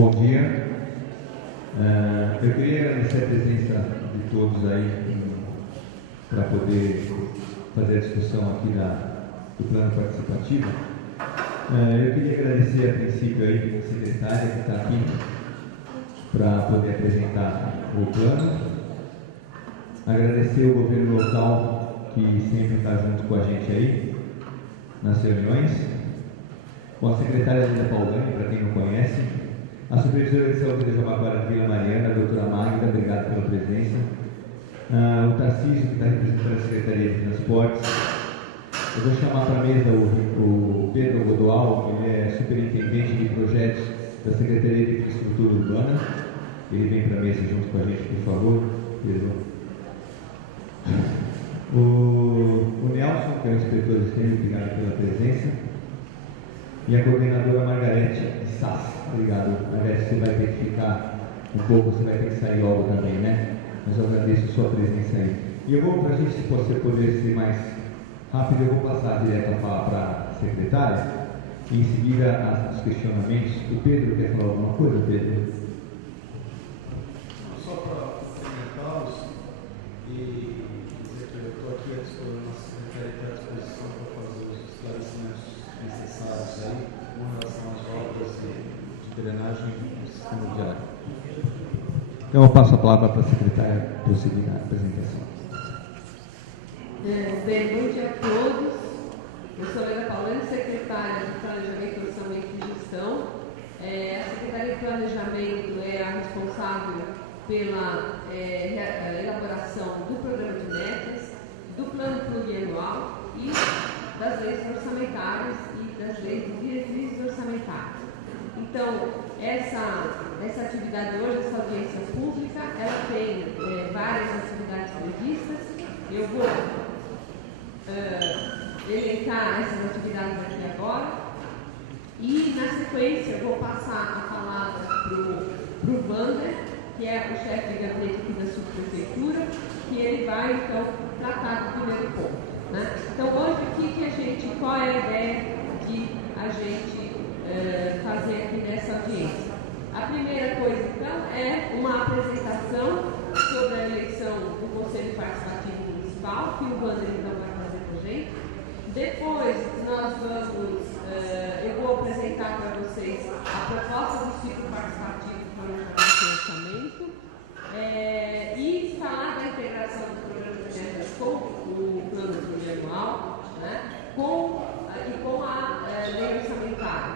Bom dia. Eu queria agradecer a presença de todos aí para poder fazer a discussão aqui do plano participativo. Eu queria agradecer a princípio aí a secretária que está aqui para poder apresentar o plano. Agradecer o governo local que sempre está junto com a gente aí nas reuniões. Bom, a secretária Lina Paulani, para quem não conhece, a supervisora de saúde de Jabaquara Vila Mariana, a doutora Magda, obrigado pela presença. O Tarcísio, que está representando a Secretaria de Transportes. Eu vou chamar para a mesa o Pedro Godoal, que é superintendente de projetos da Secretaria de Infraestrutura Urbana. Ele vem para a mesa junto com a gente, por favor. Pedro. O Nelson, que é o inspetor externo, obrigado pela presença. E a coordenadora Margarete de SAS. Obrigado, Margarete. Você vai ter que ficar um pouco, você vai ter que sair logo também, né? Mas eu agradeço a sua presença aí. E eu vou, para a gente, se você poder ser mais rápido, eu vou passar direto a falar para a secretária. E em seguida, os questionamentos. O Pedro quer falar alguma coisa, Pedro? Só para cumprimentá-los e dizer que eu estou aqui à disposição, nossa secretaria está à disposição para fazer os esclarecimentos necessários aí com relação às obras de drenagem do sistema viário. Então eu passo a palavra para a secretária prosseguir a apresentação. Bem, bom dia a todos. Eu sou Lena Paulani, secretária de Planejamento, Orçamento e Gestão. A Secretaria de Planejamento é a responsável pela elaboração do programa de metas, do plano plurianual e das leis orçamentárias e das leis de diretrizes orçamentárias. Então, essa atividade hoje, essa audiência pública, ela tem várias atividades previstas. Eu vou elencar essas atividades aqui agora e, na sequência, eu vou passar a palavra para o Wander, que é o chefe de gabinete aqui da subprefeitura, que ele vai, então, tratar do primeiro ponto, né? Então, hoje, qual é a ideia de a gente fazer aqui nessa audiência? A primeira coisa, então, é uma apresentação sobre a eleição do Conselho Participativo Municipal, que o Wander, então, vai fazer com a gente. Depois, eu vou apresentar para vocês a proposta do ciclo participativo para o orçamento e falar da integração do programa de metas com o plano plurianual, né, e com a lei orçamentária.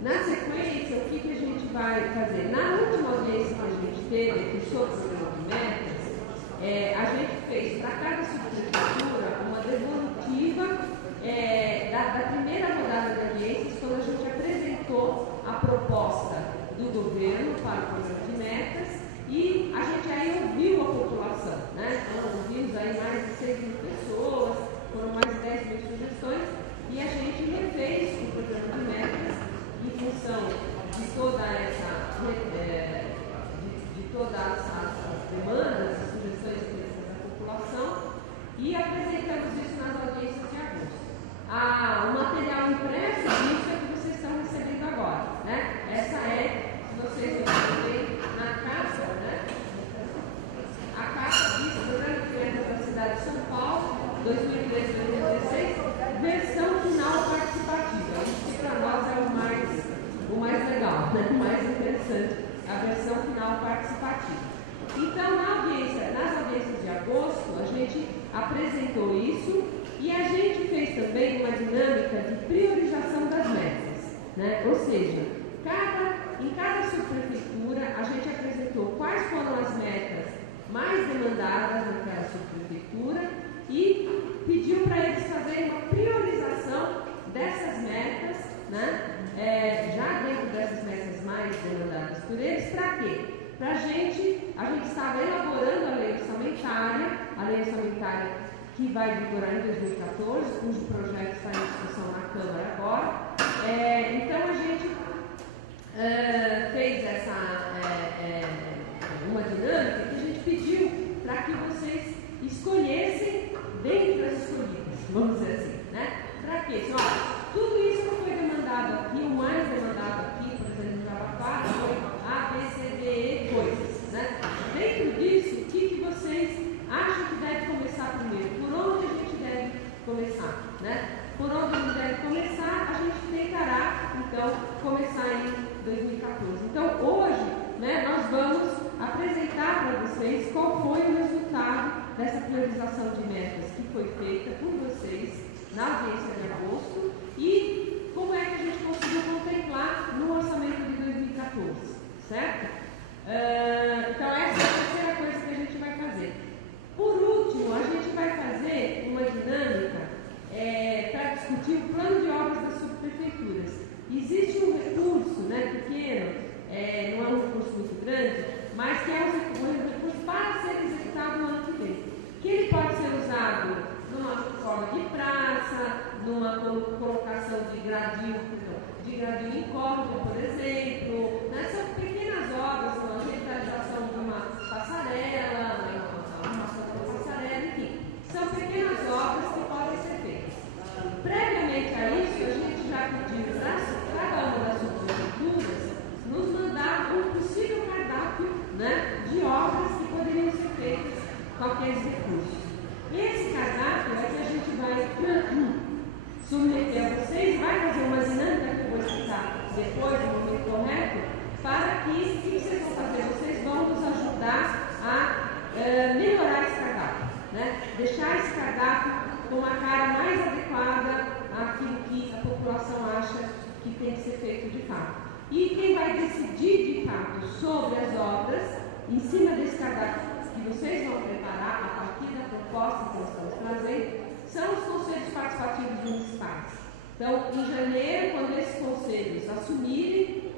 Na sequência, o que a gente vai fazer? Na última audiência que a gente teve aqui sobre o programa de metas, a gente fez para cada subprefeitura uma devolutiva da primeira rodada de audiências, quando a gente apresentou a proposta do governo para o programa de metas e a gente aí ouviu a população, né? Então, ouvimos aí mais de 6 mil pessoas, foram mais de 10 mil sugestões e a gente refez o programa de metas em função de toda de todas as demandas, as sugestões da população e apresentamos isso nas audiências de agosto. O material impresso disso é que vocês estão recebendo agora, né? Essa se vocês verem na caixa, né? A caixa diz Programa de Metas da Cidade de São Paulo, 2013-2016, versão final participativa. Isso que para nós é o mais legal, né? O mais interessante, a versão final participativa. Então, nas audiências de agosto, a gente apresentou isso e a gente fez também uma dinâmica de priorização das metas, né? Ou seja, em cada subprefeitura, a gente apresentou quais foram as metas mais demandadas naquela subprefeitura e pediu para eles fazerem uma priorização dessas metas, né? Já dentro dessas metas mais demandadas por eles, para quê? Para a gente estava elaborando a lei orçamentária que vai vigorar em 2014, cujo projeto está em discussão na Câmara agora. Então a gente fez uma dinâmica que a gente pediu para que vocês escolhessem dentro das escolhidas, vamos dizer assim, né? Para quê? Tudo isso que foi demandado aqui, o mais demandado aqui, por exemplo, dessa priorização de metas que foi feita por vocês na audiência de agosto e como é que a gente conseguiu contemplar no orçamento de 2014, certo? Então essa é a terceira coisa que a gente vai fazer. Por último, a gente vai fazer uma dinâmica para discutir o plano de obras das subprefeituras. Existe um recurso, pequeno, não é um recurso muito grande, mas que é um recurso para ser executado no ano que vem. Que ele pode ser usado numa forma de praça, numa colocação de gradil em córrego, por exemplo. São pequenas obras, como a revitalização de uma passarela, uma passarela, enfim. São pequenas obras que podem ser feitas. Previamente a isso, a gente já pediu para cada uma das subprefeituras nos mandar um possível cardápio de obras que poderiam ser feitas com aqueles recursos. Esse cardápio é que a gente vai submeter a vocês, vai fazer uma dinâmica que eu vou explicar depois, no momento correto, para que o que vocês vão fazer? Vocês vão nos ajudar a melhorar esse cardápio, deixar esse cardápio com uma cara mais adequada àquilo que a população acha que tem que ser feito de fato. E quem vai decidir de fato sobre as obras, em cima desse cardápio que vocês vão preparar a partir da proposta que nós estamos trazendo, são os conselhos participativos municipais. Então, em janeiro, quando esses conselhos assumirem,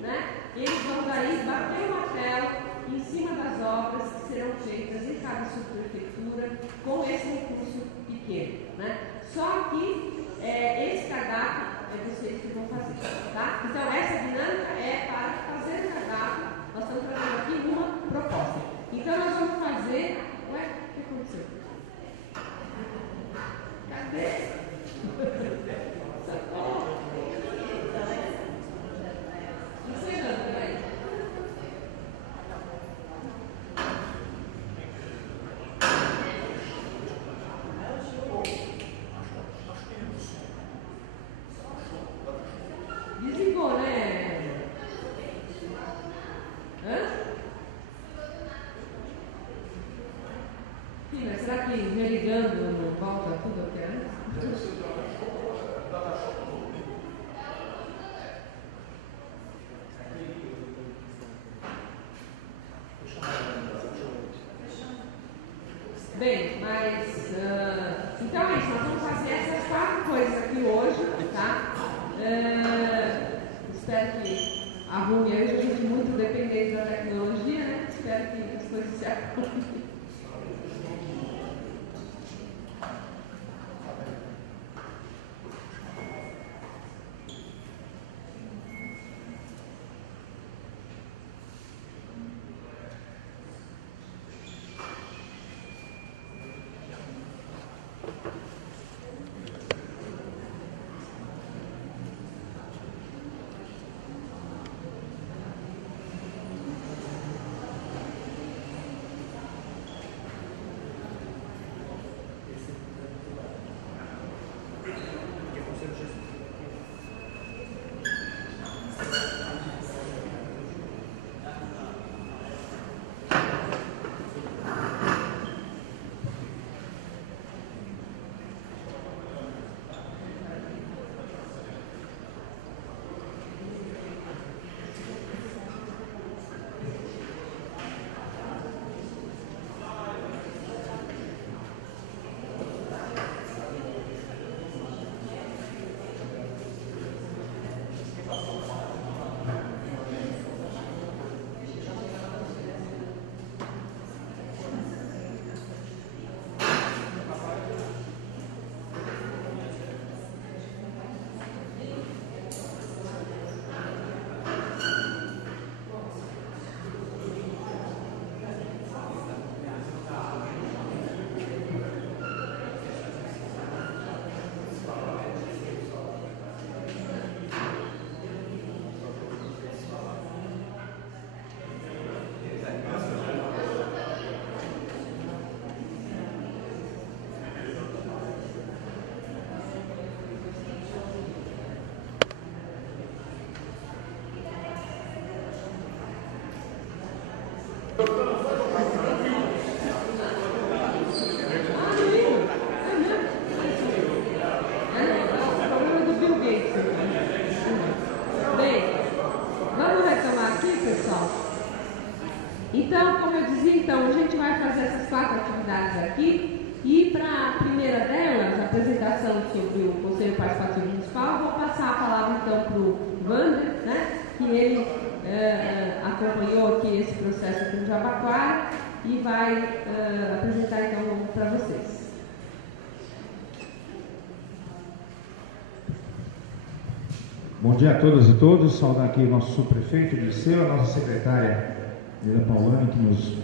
eles vão daí bater o martelo em cima das obras que serão feitas em cada subprefeitura com esse recurso pequeno. Só que esse cardápio é vocês que vão fazer, tá? Então, essa dinâmica é para fazer o cardápio. Nós estamos trazendo aqui uma proposta. Então, nós vamos fazer... Ué, o que aconteceu? Cadê? Encerrando, peraí. Desligou, né? Hã? Sim, mas será que religando não volta tudo o que é antes? Bem, mas então é isso, nós vamos fazer essas 4 coisas aqui hoje, tá? Espero que arrume hoje, a gente muito dependente da tecnologia, Espero que as coisas se arrumem. Então, como eu dizia, então, a gente vai fazer essas 4 atividades aqui, e para a primeira delas, a apresentação sobre o Conselho Participativo Municipal, vou passar a palavra então para o Wander, né, que ele acompanhou aqui esse processo aqui no Jabaquara e vai apresentar então para vocês. Bom dia a todas e todos, saudar aqui o nosso subprefeito de Liceu, a nossa secretária Leila Paulani, que nos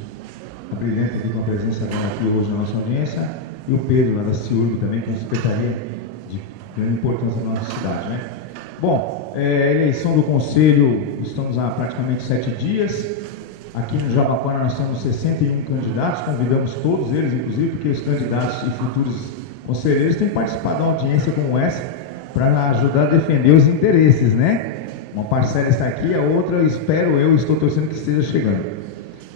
abrilhanta aqui com a presença dela aqui hoje na nossa audiência, e o Pedro, lá da CIURB também, que é uma secretaria de grande importância na nossa cidade, né? Bom, eleição do Conselho, estamos há praticamente 7 dias, aqui no Jabaquara nós temos 61 candidatos, convidamos todos eles, inclusive, porque os candidatos e futuros conselheiros têm participado de uma audiência como essa, para ajudar a defender os interesses, né? Uma parcela está aqui, a outra, estou torcendo que esteja chegando.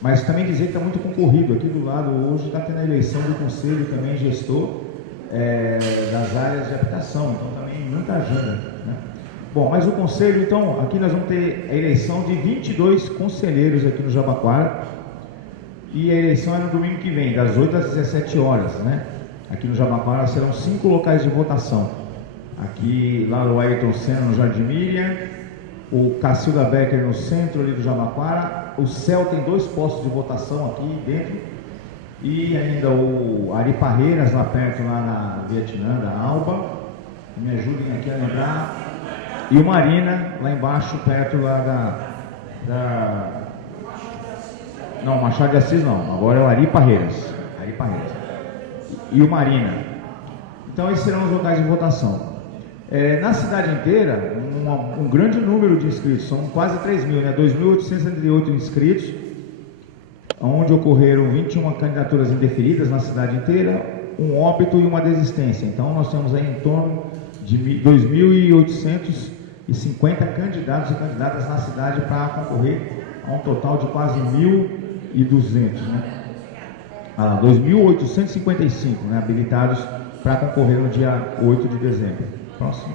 Mas também dizer que está muito concorrido. Aqui do lado hoje está tendo a eleição do Conselho também gestor das áreas de habitação, então também muita agenda, né? Bom, mas o Conselho, então, aqui nós vamos ter a eleição de 22 conselheiros aqui no Jabaquara, e a eleição é no domingo que vem, das 8 às 17 horas, né? Aqui no Jabaquara serão 5 locais de votação. Aqui, lá no Ayrton Senna, no Jardim Miriam, o Cacilda Becker no centro ali do Jabaquara, o CEL tem 2 postos de votação aqui dentro, e ainda o Ari Parreiras lá perto, lá na Vietnã, da Alba, me ajudem aqui a lembrar, e o Marina lá embaixo, perto lá não, Machado de Assis não, agora é o Ari Parreiras, e o Marina. Então esses serão os locais de votação. Na cidade inteira, um grande número de inscritos, são quase 3 mil, né? 2.878 inscritos, onde ocorreram 21 candidaturas indeferidas na cidade inteira, um óbito e uma desistência. Então nós temos aí em torno de 2.850 candidatos e candidatas na cidade para concorrer a um total de quase 1.200, né? 2.855, né, habilitados para concorrer no dia 8 de dezembro. Próximo.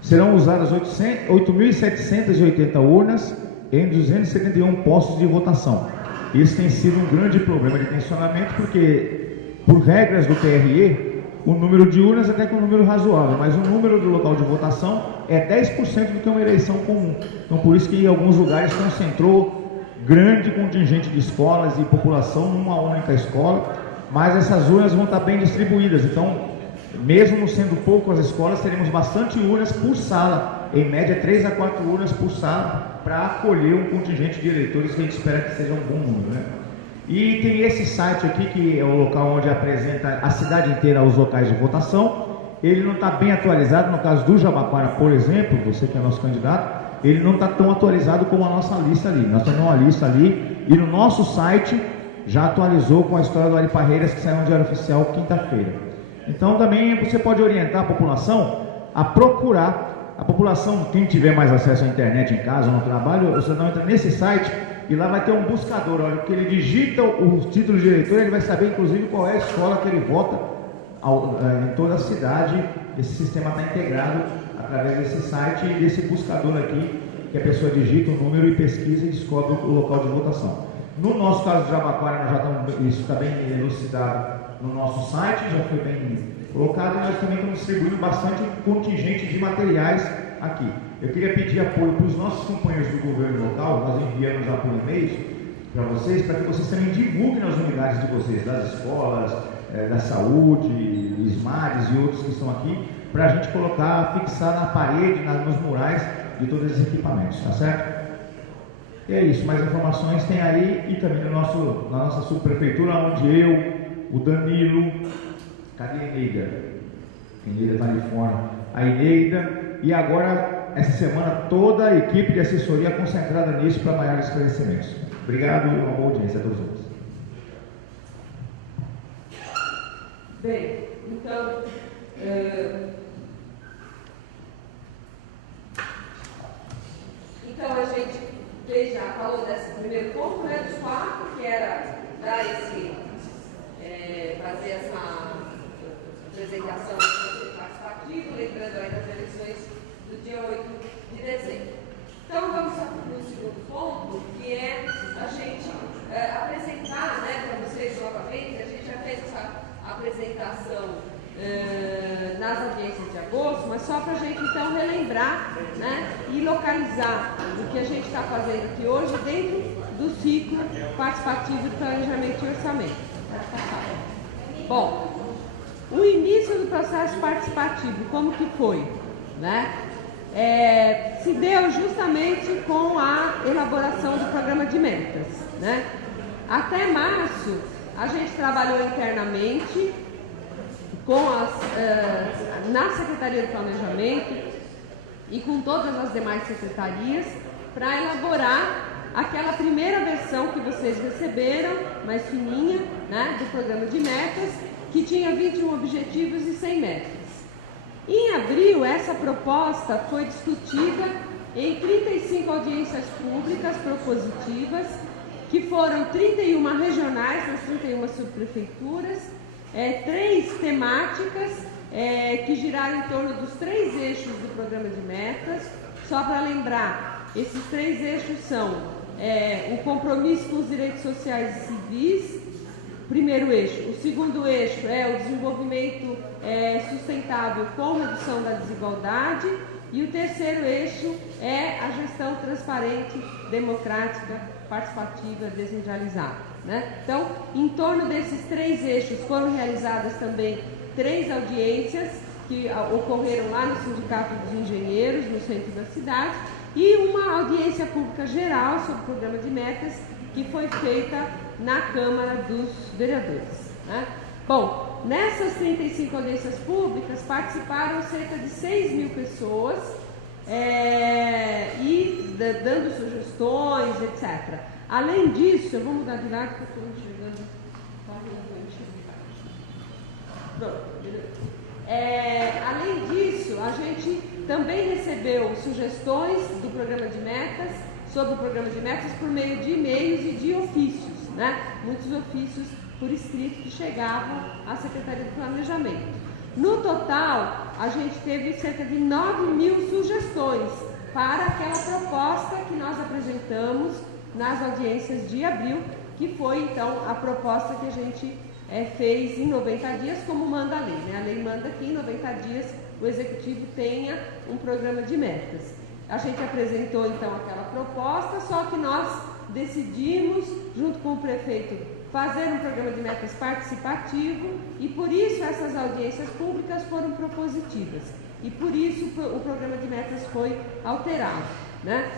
Serão usadas 8.780 urnas em 271 postos de votação. Isso tem sido um grande problema de tensionamento, porque, por regras do TRE, o número de urnas até que é um número razoável, mas o número do local de votação é 10% do que uma eleição comum. Então, por isso que em alguns lugares concentrou grande contingente de escolas e população numa única escola, mas essas urnas vão estar bem distribuídas. Então, mesmo sendo pouco as escolas, teremos bastante urnas por sala, em média 3 a 4 urnas por sala, para acolher um contingente de eleitores que a gente espera que seja um bom número, né? E tem esse site aqui, que é o local onde apresenta a cidade inteira os locais de votação. Ele não está bem atualizado, no caso do Jabaquara, por exemplo, você que é nosso candidato, ele não está tão atualizado como a nossa lista ali. Nós temos uma lista ali, e no nosso site já atualizou com a história do Ari Parreiras, que saiu no Diário Oficial quinta-feira. Então também você pode orientar a população a procurar, a população, quem tiver mais acesso à internet em casa ou no trabalho, você não entra nesse site e lá vai ter um buscador, olha, que ele digita o título de eleitor, ele vai saber inclusive qual é a escola que ele vota em toda a cidade. Esse sistema está integrado através desse site e desse buscador aqui, que a pessoa digita o número e pesquisa e descobre o local de votação. No nosso caso de Jabaquara, nós já estamos, isso está bem elucidado no nosso site, já foi bem colocado, e nós também estamos distribuindo bastante contingente de materiais aqui. Eu queria pedir apoio para os nossos companheiros do governo local, nós enviamos já por e-mail para vocês, para que vocês também divulguem nas unidades de vocês, das escolas, da saúde, SMARs e outros que estão aqui, para a gente colocar, fixar na parede, nos murais de todos esses equipamentos, tá certo? E é isso, mais informações tem aí, e também na nossa subprefeitura, onde eu, o Danilo, cadê a Eneida? A Eneida está ali fora. A Eneida, e agora, essa semana, toda a equipe de assessoria concentrada nisso para maiores esclarecimentos. Obrigado e uma boa audiência a todos vocês. Bem, então a gente já falou desse primeiro ponto, né, dos 4, que era dar fazer essa apresentação do Conselho Participativo, lembrando aí das eleições do dia 8 de dezembro. Então vamos para o segundo ponto, que é a gente agosto, mas só para a gente então relembrar, né, e localizar o que a gente está fazendo aqui hoje dentro do ciclo participativo de planejamento e orçamento. Bom, o início do processo participativo, como que foi? Né? Se deu justamente com a elaboração do programa de metas. Né? Até março, a gente trabalhou internamente na Secretaria do Planejamento e com todas as demais secretarias para elaborar aquela primeira versão que vocês receberam, mais fininha, né, do programa de metas, que tinha 21 objetivos e 100 metas. Em abril, essa proposta foi discutida em 35 audiências públicas propositivas, que foram 31 regionais nas 31 subprefeituras, 3 temáticas que giraram em torno dos 3 eixos do programa de metas. Só para lembrar, esses 3 eixos são o compromisso com os direitos sociais e civis, primeiro eixo. O segundo eixo é o desenvolvimento sustentável com redução da desigualdade. E o terceiro eixo é a gestão transparente, democrática, participativa, descentralizada. Né? Então, em torno desses 3 eixos foram realizadas também 3 audiências que ocorreram lá no Sindicato dos Engenheiros, no centro da cidade, e uma audiência pública geral sobre o programa de metas que foi feita na Câmara dos Vereadores. Né? Bom, nessas 35 audiências públicas participaram cerca de 6 mil pessoas e dando sugestões, etc. Além disso, eu vou mudar de lado porque eu estou enxergando. Além disso, a gente também recebeu sugestões do programa de metas, sobre o programa de metas, por meio de e-mails e de ofícios, né? Muitos ofícios por escrito que chegavam à Secretaria do Planejamento. No total, a gente teve cerca de 9 mil sugestões para aquela proposta que nós apresentamos nas audiências de abril, que foi, então, a proposta que a gente fez em 90 dias, como manda a lei. Né? A lei manda que em 90 dias o Executivo tenha um programa de metas. A gente apresentou, então, aquela proposta, só que nós decidimos, junto com o prefeito, fazer um programa de metas participativo e, por isso, essas audiências públicas foram propositivas. E, por isso, o programa de metas foi alterado. Né?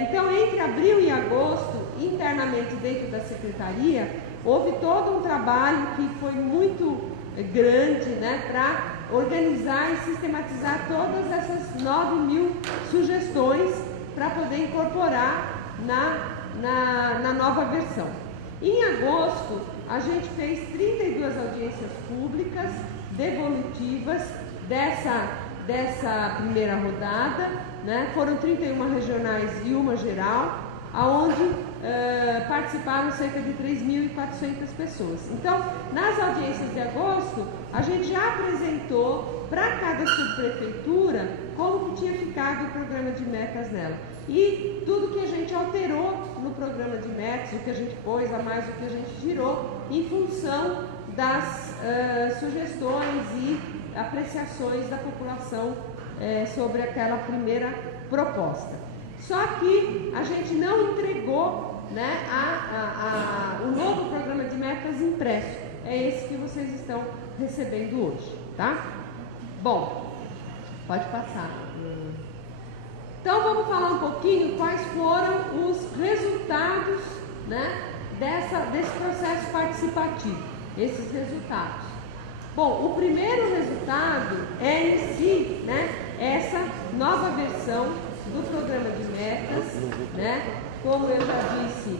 Então, entre abril e agosto, internamente dentro da Secretaria, houve todo um trabalho que foi muito grande, né, para organizar e sistematizar todas essas 9 mil sugestões para poder incorporar na nova versão. Em agosto, a gente fez 32 audiências públicas devolutivas dessa primeira rodada, né? Foram 31 regionais e uma geral, aonde participaram cerca de 3.400 pessoas. Então, nas audiências de agosto, a gente já apresentou para cada subprefeitura como que tinha ficado o programa de metas nela. E tudo que a gente alterou no programa de metas, o que a gente pôs a mais, o que a gente tirou, em função das sugestões e apreciações da população sobre aquela primeira proposta. Só que a gente não entregou, né, o novo programa de metas impresso. É esse que vocês estão recebendo hoje, tá? Bom, pode passar. Então vamos falar um pouquinho quais foram os resultados, né, desse processo participativo, esses resultados. Bom, o primeiro resultado é em si, né, essa nova versão do programa de metas, né? Como eu já disse,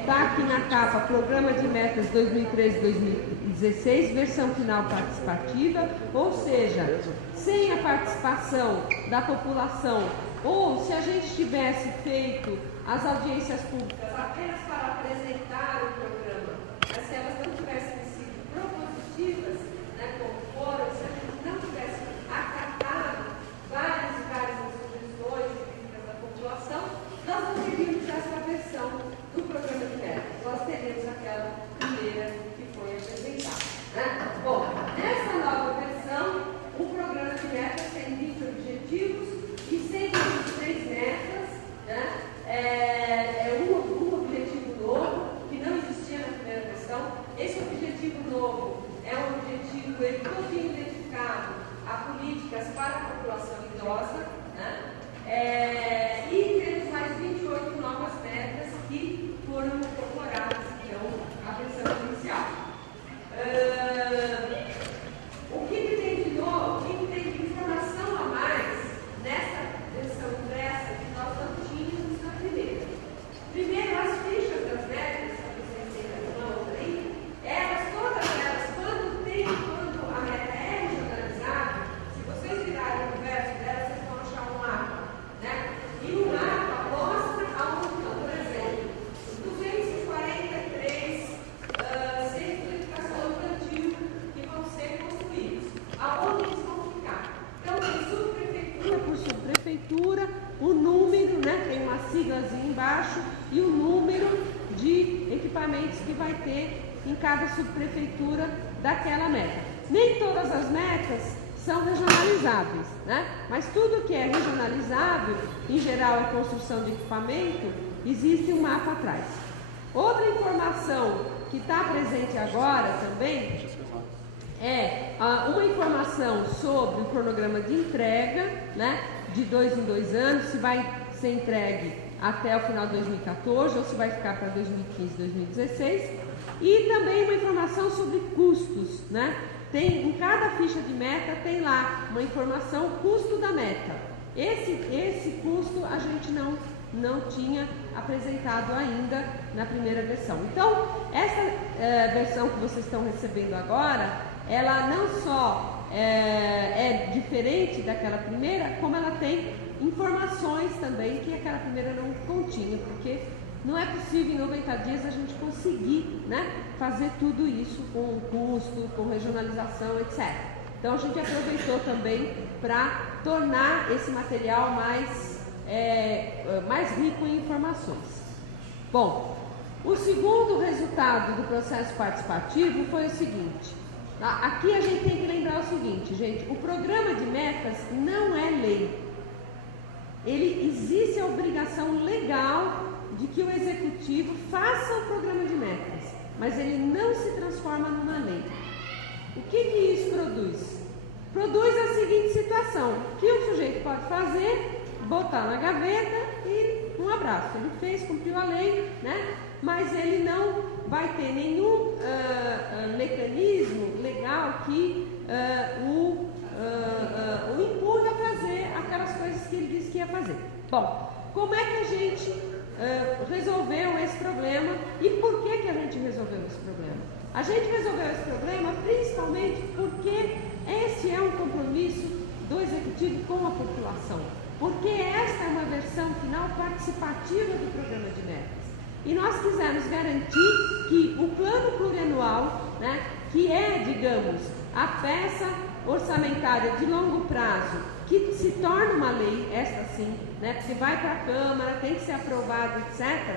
está aqui na capa, Programa de Metas 2013-2016, versão final participativa, ou seja, sem a participação da população, ou se a gente tivesse feito as audiências públicas apenas para apresentar o programa, mas se elas não tivessem sido propositivas, né, como foram, se a gente não tivesse acatado várias sugestões e críticas da população, nós não teríamos essa versão do programa de metas, nós teríamos aquela primeira que foi apresentada. Né? Bom, nessa nova versão, o programa de metas foram incorporadas, então, à versão inicial. O que tem de novo, o que tem de informação a mais nessa versão impressa que nós não tínhamos na primeira? Primeiro, as fichas das metas, que vocês têm na mão aí, todas elas, quando a meta é regionalizável, se vocês virarem o verso dela, vocês vão achar um mapa, né? E o mapa mostra aonde estão, por exemplo, os 243 centros de educação infantil que vão ser construídos. Aonde eles vão ficar? Então, tem subprefeitura por subprefeitura, o número, né? Tem uma siglazinha embaixo e o número de equipamentos que vai ter em cada subprefeitura daquela meta. Nem todas as metas são regionalizáveis, né? Mas tudo que é regionalizável, em geral é construção de equipamento, existe um mapa atrás. Outra informação que está presente agora também é uma informação sobre o cronograma de entrega, né? De 2 em 2 anos, se vai ser entregue até o final de 2014 ou se vai ficar para 2015, 2016. E também uma informação sobre custos, né? Tem, em cada ficha de meta tem lá uma informação custo da meta. Esse custo a gente não tinha apresentado ainda na primeira versão. Então, essa versão que vocês estão recebendo agora, ela não só é diferente daquela primeira, como ela tem informações também que aquela primeira não continha, porque não é possível em 90 dias a gente conseguir, né, fazer tudo isso com custo, com regionalização, etc. Então a gente aproveitou também para tornar esse material mais rico em informações. Bom, o segundo resultado do processo participativo foi o seguinte. Aqui a gente tem que lembrar o seguinte, gente, o programa de metas não é lei. Ele existe a obrigação legal de que o executivo faça o programa de metas, mas ele não se transforma numa lei. O que isso produz? Produz a seguinte situação, que o sujeito pode fazer, botar na gaveta e um abraço. Ele fez, cumpriu a lei, né? Mas ele não vai ter nenhum mecanismo legal que o impulga a fazer aquelas coisas que ele disse que ia fazer. Bom, como é que a gente resolveu esse problema e por que a gente resolveu esse problema? A gente resolveu esse problema principalmente porque esse é um compromisso do executivo com a população, porque esta é uma versão final participativa do programa de metas. E nós quisemos garantir que o plano plurianual, né, que é, digamos, a peça orçamentária de longo prazo, que se torna uma lei, esta sim, né, porque vai para a Câmara, tem que ser aprovado, etc.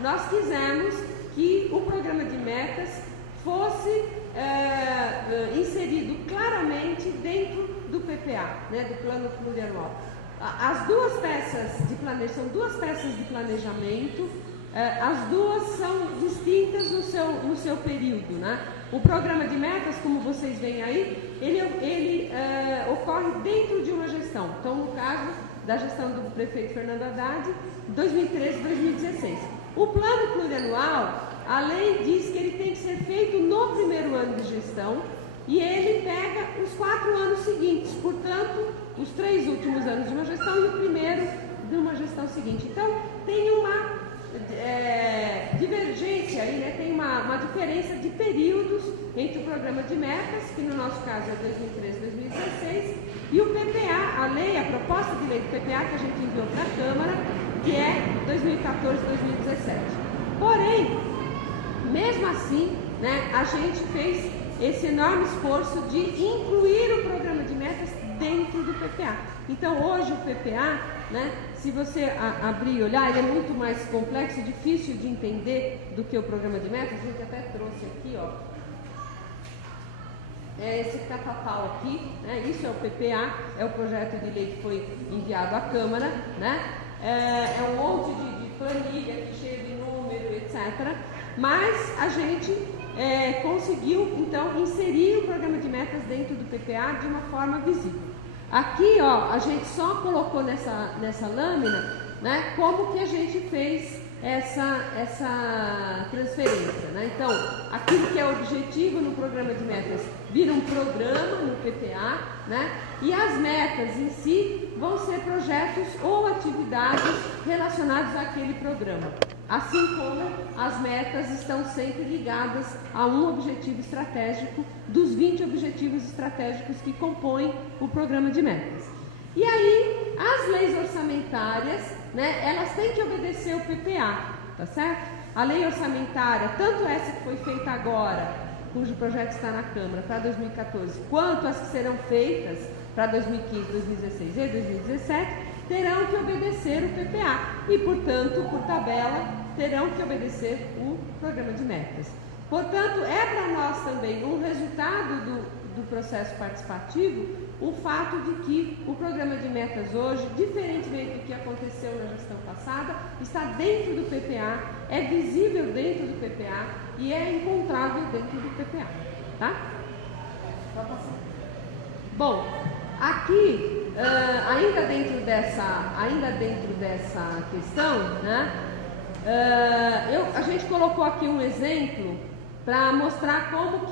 Nós quisemos que o programa de metas fosse inserido claramente dentro do PPA, né, do Plano Plurianual. As duas peças de planejamento, são duas peças de planejamento, as duas são distintas no seu período, né? O programa de metas, como vocês veem aí, ele ocorre dentro de uma gestão. Então, no caso da gestão do prefeito Fernando Haddad, 2013-2016. O plano plurianual, a lei diz que ele tem que ser feito no primeiro ano de gestão e ele pega os 4 anos seguintes, portanto, os 3 últimos anos de uma gestão e o primeiro de uma gestão seguinte. Então, tem uma divergência aí, né? Tem uma diferença de períodos entre o programa de metas, que no nosso caso é 2013-2016, e o PPA, a lei, a proposta de lei do PPA que a gente enviou para a Câmara, que é 2014-2017. Porém, mesmo assim, né, a gente fez esse enorme esforço de incluir o programa de metas dentro do PPA. Então, hoje o PPA, né, se você abrir e olhar, ele é muito mais complexo, difícil de entender do que o programa de metas. A gente até trouxe aqui, ó. Esse catatal aqui, né, isso é o PPA, é o projeto de lei que foi enviado à Câmara, né? É um monte de planilha aqui, cheio de número, etc. Mas a gente conseguiu, então, inserir o programa de metas dentro do PPA de uma forma visível. Aqui, ó, a gente só colocou nessa lâmina, né, como que a gente fez essa transferência, né? Então, aquilo que é objetivo no programa de metas vira um programa no PPA, né? E as metas em si vão ser projetos ou atividades relacionados àquele programa, assim como as metas estão sempre ligadas a um objetivo estratégico dos 20 objetivos estratégicos que compõem o programa de metas. E aí, as leis orçamentárias, né, elas têm que obedecer o PPA, tá certo? A lei orçamentária, tanto essa que foi feita agora, cujo projeto está na Câmara para 2014, quanto as que serão feitas para 2015, 2016 e 2017, terão que obedecer o PPA e, portanto, por tabela, terão que obedecer o programa de metas. Portanto, é para nós também um resultado do processo participativo o fato de que o programa de metas hoje, diferentemente do que aconteceu na gestão passada, está dentro do PPA, é visível dentro do PPA e é encontrável dentro do PPA, tá? Bom, aqui, ainda dentro dessa questão, né, a gente colocou aqui um exemplo para mostrar como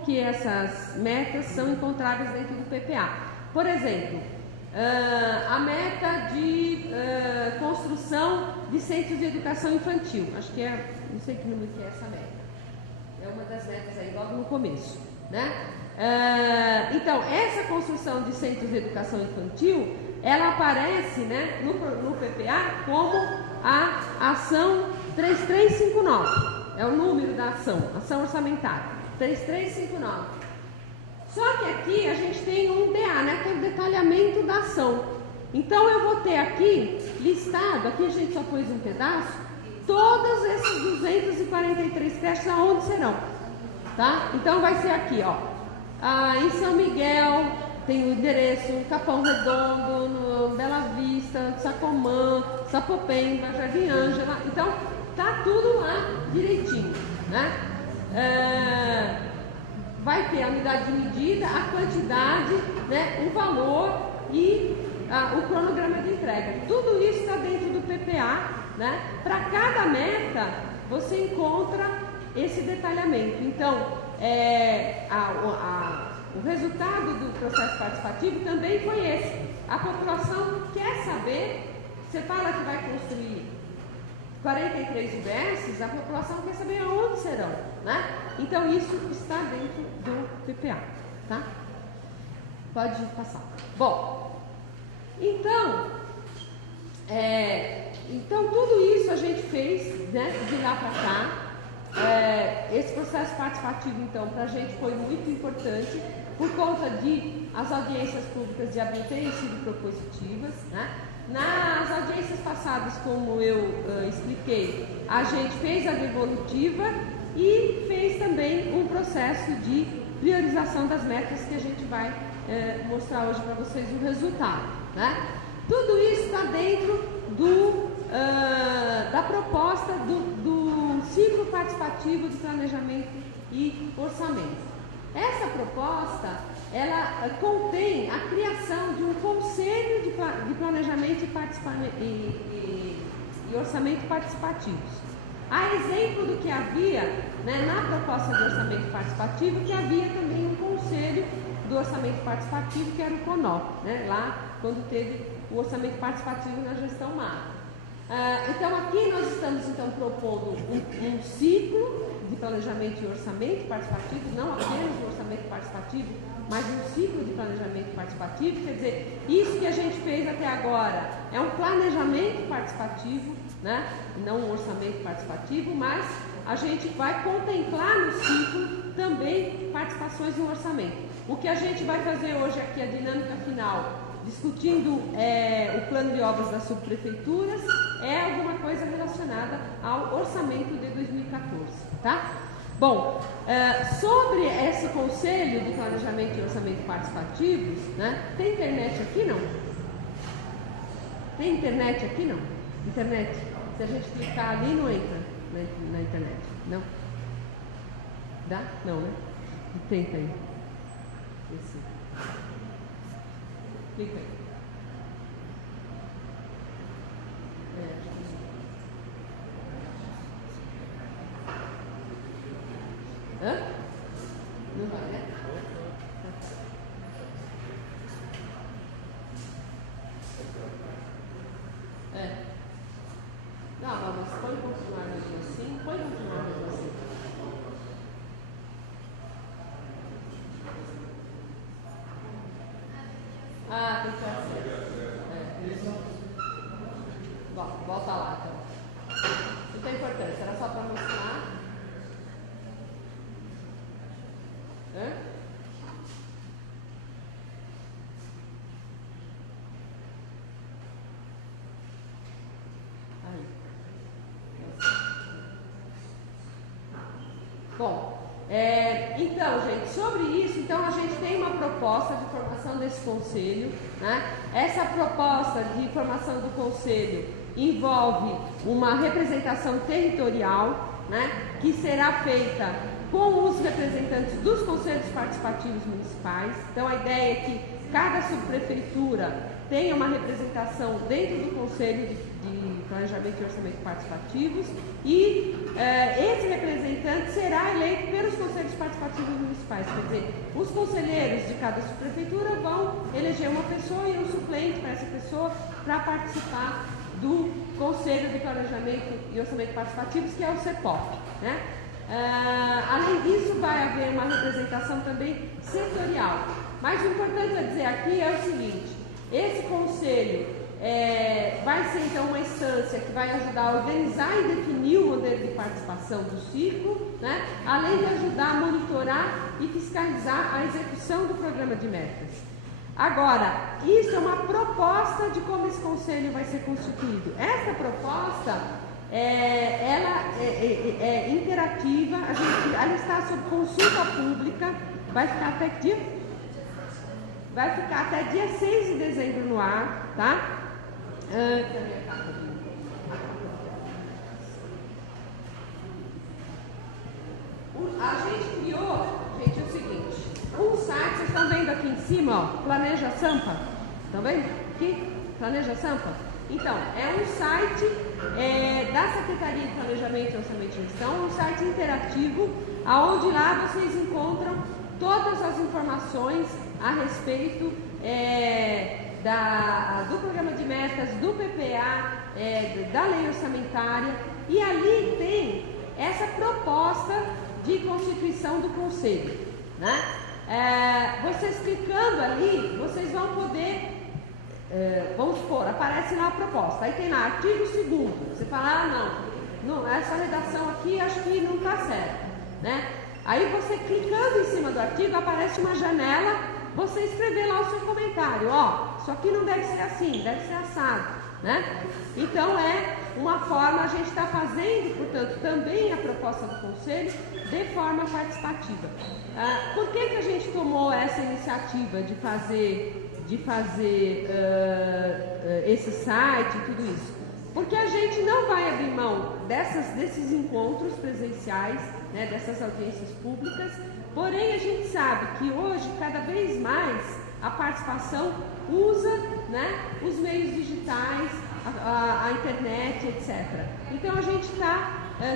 que essas metas são encontradas dentro do PPA. Por exemplo, a meta de construção de centros de educação infantil. Acho que não sei que número que é essa meta. É uma das metas aí, logo no começo, né? Então, essa construção de centros de educação infantil, ela aparece, né, no PPA como a ação 3359. É o número da ação orçamentária, 3359. Só que aqui a gente tem um DA, né, que é o detalhamento da ação. Então eu vou ter aqui listado, aqui a gente só pôs um pedaço, todos esses 243 creches aonde serão, tá? Então vai ser aqui, ó, em São Miguel tem o endereço, Capão Redondo, no Bela Vista, Sacomã, Sapopemba, Jardim Ângela, então tá tudo lá direitinho, né? Vai ter a unidade de medida, a quantidade, né, o valor e o cronograma de entrega. Tudo isso está dentro do PPA, né? Para cada meta você encontra esse detalhamento. Então, o resultado do processo participativo também foi esse. A população quer saber, você fala que vai construir 43 UBSs, a população quer saber aonde serão, né? Então isso está dentro do PPA, tá? Pode passar. Bom, então tudo isso a gente fez, né, de lá para cá. Esse processo participativo, então, para a gente foi muito importante por conta de as audiências públicas de abril terem sido propositivas, né? Nas audiências passadas, como eu expliquei, a gente fez a devolutiva e fez também um processo de priorização das metas que a gente vai mostrar hoje para vocês o resultado, né? Tudo isso está dentro da proposta do ciclo participativo de planejamento e orçamento. Essa proposta, ela contém a criação de um conselho de planejamento e orçamento participativos. A exemplo do que havia, né, na proposta de orçamento participativo, que havia também um conselho do orçamento participativo, que era o CONOP, né, lá quando teve o orçamento participativo na gestão MAR. Então aqui nós estamos propondo um ciclo de planejamento e orçamento participativo, não apenas o orçamento participativo, mas um ciclo de planejamento participativo. Quer dizer, isso que a gente fez até agora é um planejamento participativo, né? Não um orçamento participativo, mas a gente vai contemplar no ciclo também participações no orçamento. O que a gente vai fazer hoje aqui, a dinâmica final, discutindo o plano de obras das subprefeituras, é alguma coisa relacionada ao orçamento de 2014, tá? Bom, sobre esse conselho de planejamento e orçamento participativos, né? Tem internet aqui, não? Tem internet aqui, não? Internet, se a gente clicar ali, não entra na internet, não? Dá? Não, né? Tenta aí. Esse. Clica aí. Hã? Não vai, né? Não, mas põe continuar mesmo assim, põe continuar mesmo assim. Ah, tem que ser. Bom, volta lá então. Não tem importância, era só para mostrar. Hã? Aí. Bom, então, gente, sobre isso, então a gente tem uma proposta de formação desse conselho, né? Essa proposta de formação do conselho envolve uma representação territorial, né? Que será feita com os representantes dos conselhos participativos municipais. Então, a ideia é que cada subprefeitura tenha uma representação dentro do Conselho de Planejamento e Orçamento Participativos e esse representante será eleito pelos Conselhos Participativos Municipais. Quer dizer, os conselheiros de cada subprefeitura vão eleger uma pessoa e um suplente para essa pessoa para participar do Conselho de Planejamento e Orçamento Participativos, que é o CEPOP, né? Além disso, vai haver uma representação também setorial. Mas o importante a dizer aqui é o seguinte: esse conselho vai ser então uma instância que vai ajudar a organizar e definir o modelo de participação do ciclo, né? Além de ajudar a monitorar e fiscalizar a execução do programa de metas. Agora, isso é uma proposta de como esse conselho vai ser constituído. Essa proposta ela é interativa, ela está sob consulta pública, vai ficar até que dia? Vai ficar até dia 6 de dezembro no ar, tá? A gente criou, gente, é o seguinte, um site, vocês estão vendo aqui em cima, ó, Planeja Sampa, estão vendo? Aqui, Planeja Sampa. Então, é um site da Secretaria de Planejamento, Orçamento e Gestão, um site interativo, onde lá vocês encontram todas as informações a respeito do programa de metas, do PPA, da lei orçamentária, e ali tem essa proposta de constituição do conselho, né? Vocês clicando ali, vocês vão poder, vamos supor, aparece lá a proposta, aí tem lá artigo 2º, você fala, não, essa redação aqui acho que não está certa, né? Aí você clicando em cima do artigo, aparece uma janela, você escrever lá o seu comentário, isso aqui não deve ser assim, deve ser assado, né? Então é uma forma, a gente está fazendo, portanto, também a proposta do Conselho de forma participativa. Por que a gente tomou essa iniciativa de fazer esse site e tudo isso? Porque a gente não vai abrir mão desses encontros presenciais, né, dessas audiências públicas, porém a gente sabe que hoje, cada vez mais, a participação usa, né, os meios digitais, a internet, etc. Então a gente está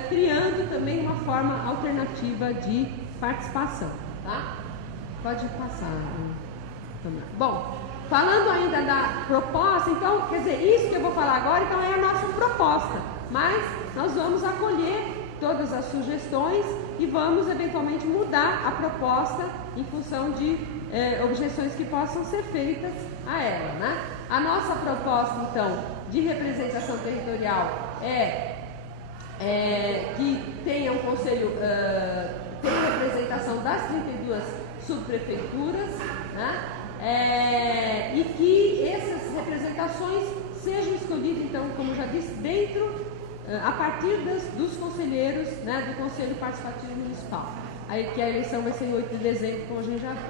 criando também uma forma alternativa de participação, tá? Pode passar. Bom, falando ainda da proposta, então, quer dizer, isso que eu vou falar agora, então é a nossa proposta, mas nós vamos acolher todas as sugestões e vamos eventualmente mudar a proposta em função de objeções que possam ser feitas a ela, né? A nossa proposta, então, de representação territorial que tenha um conselho, tenha representação das 32 subprefeituras, né? E que essas representações sejam escolhidas, então, como já disse, a partir dos conselheiros, né, do Conselho Participativo Municipal. Aí que a eleição vai ser em 8 de dezembro, como a gente já viu.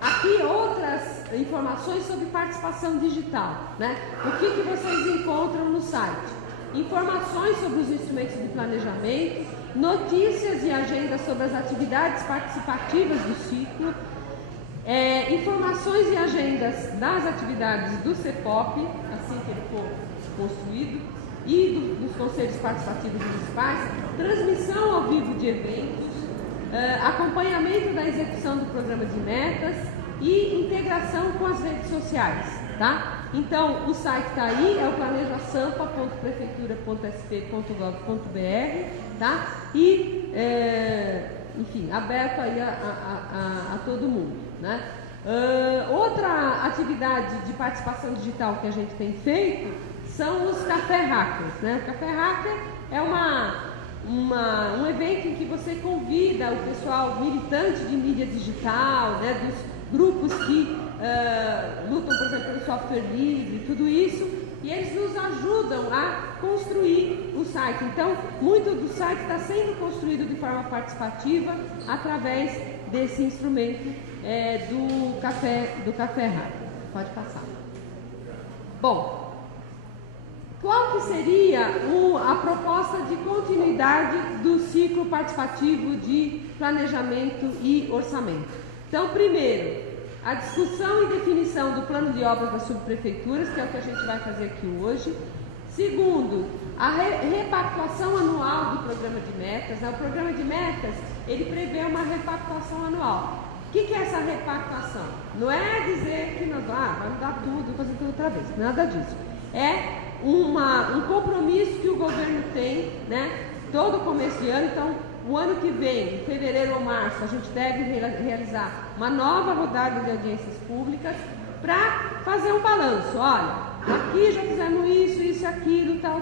Aqui outras informações sobre participação digital, né? O que vocês encontram no site? Informações sobre os instrumentos de planejamento, notícias e agendas sobre as atividades participativas do ciclo, Informações e agendas das atividades do CEPOP, assim que ele for construído, e dos conselhos participativos municipais, transmissão ao vivo de eventos, acompanhamento da execução do programa de metas e integração com as redes sociais, tá? Então, o site está aí, é o planejasampa.prefeitura.sp.gov.br, tá? E, enfim, aberto aí a todo mundo, né? Outra atividade de participação digital que a gente tem feito são os Café Hackers, né? O Café Hacker é um evento em que você convida o pessoal militante de mídia digital, né, dos grupos que lutam, por exemplo, pelo software livre, tudo isso, e eles nos ajudam a construir o site. Então, muito do site está sendo construído de forma participativa através desse instrumento do Café Hacker. Pode passar. Bom, qual que seria a proposta de continuidade do ciclo participativo de planejamento e orçamento? Então, primeiro, a discussão e definição do plano de obras das subprefeituras, que é o que a gente vai fazer aqui hoje. Segundo, a repactuação anual do programa de metas. O programa de metas, ele prevê uma repactuação anual. O que é essa repactuação? Não é dizer que nós vai mudar tudo, fazer tudo outra vez, nada disso. É um compromisso que o governo tem, né, todo começo de ano. Então, o ano que vem, em fevereiro ou março, a gente deve realizar uma nova rodada de audiências públicas para fazer um balanço. Olha, aqui já fizemos isso, aquilo, tal.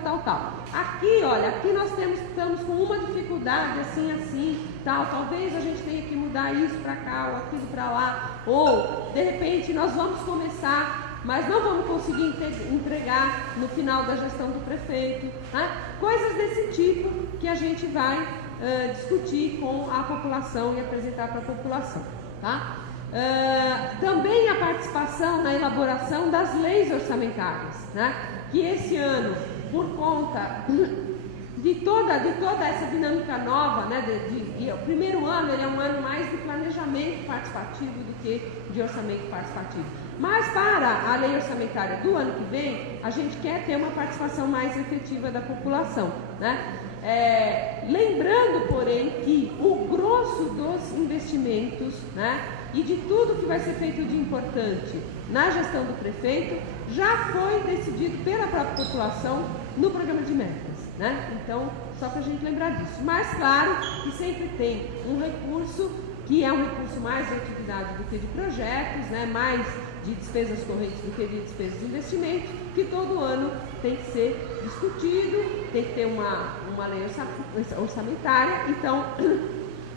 Aqui, olha, aqui nós estamos com uma dificuldade, assim, tal. Talvez a gente tenha que mudar isso para cá ou aquilo para lá. Ou, de repente, nós vamos começar, mas não vamos conseguir entregar no final da gestão do prefeito, né? Coisas desse tipo que a gente vai discutir com a população e apresentar para a população, tá? Também a participação na elaboração das leis orçamentárias, né? Que esse ano, por conta de toda essa dinâmica nova, né? O primeiro ano ele é um ano mais de planejamento participativo do que de orçamento participativo. Mas para a lei orçamentária do ano que vem, a gente quer ter uma participação mais efetiva da população, né? Lembrando, porém, que o grosso dos investimentos, né, e de tudo que vai ser feito de importante na gestão do prefeito já foi decidido pela própria população no programa de metas, né? Então, só para a gente lembrar disso. Mas, claro, que sempre tem um recurso que é um recurso mais de atividade do que de projetos, né, mais de despesas correntes do que de despesas de investimento, que todo ano tem que ser discutido, tem que ter uma lei orçamentária. Então,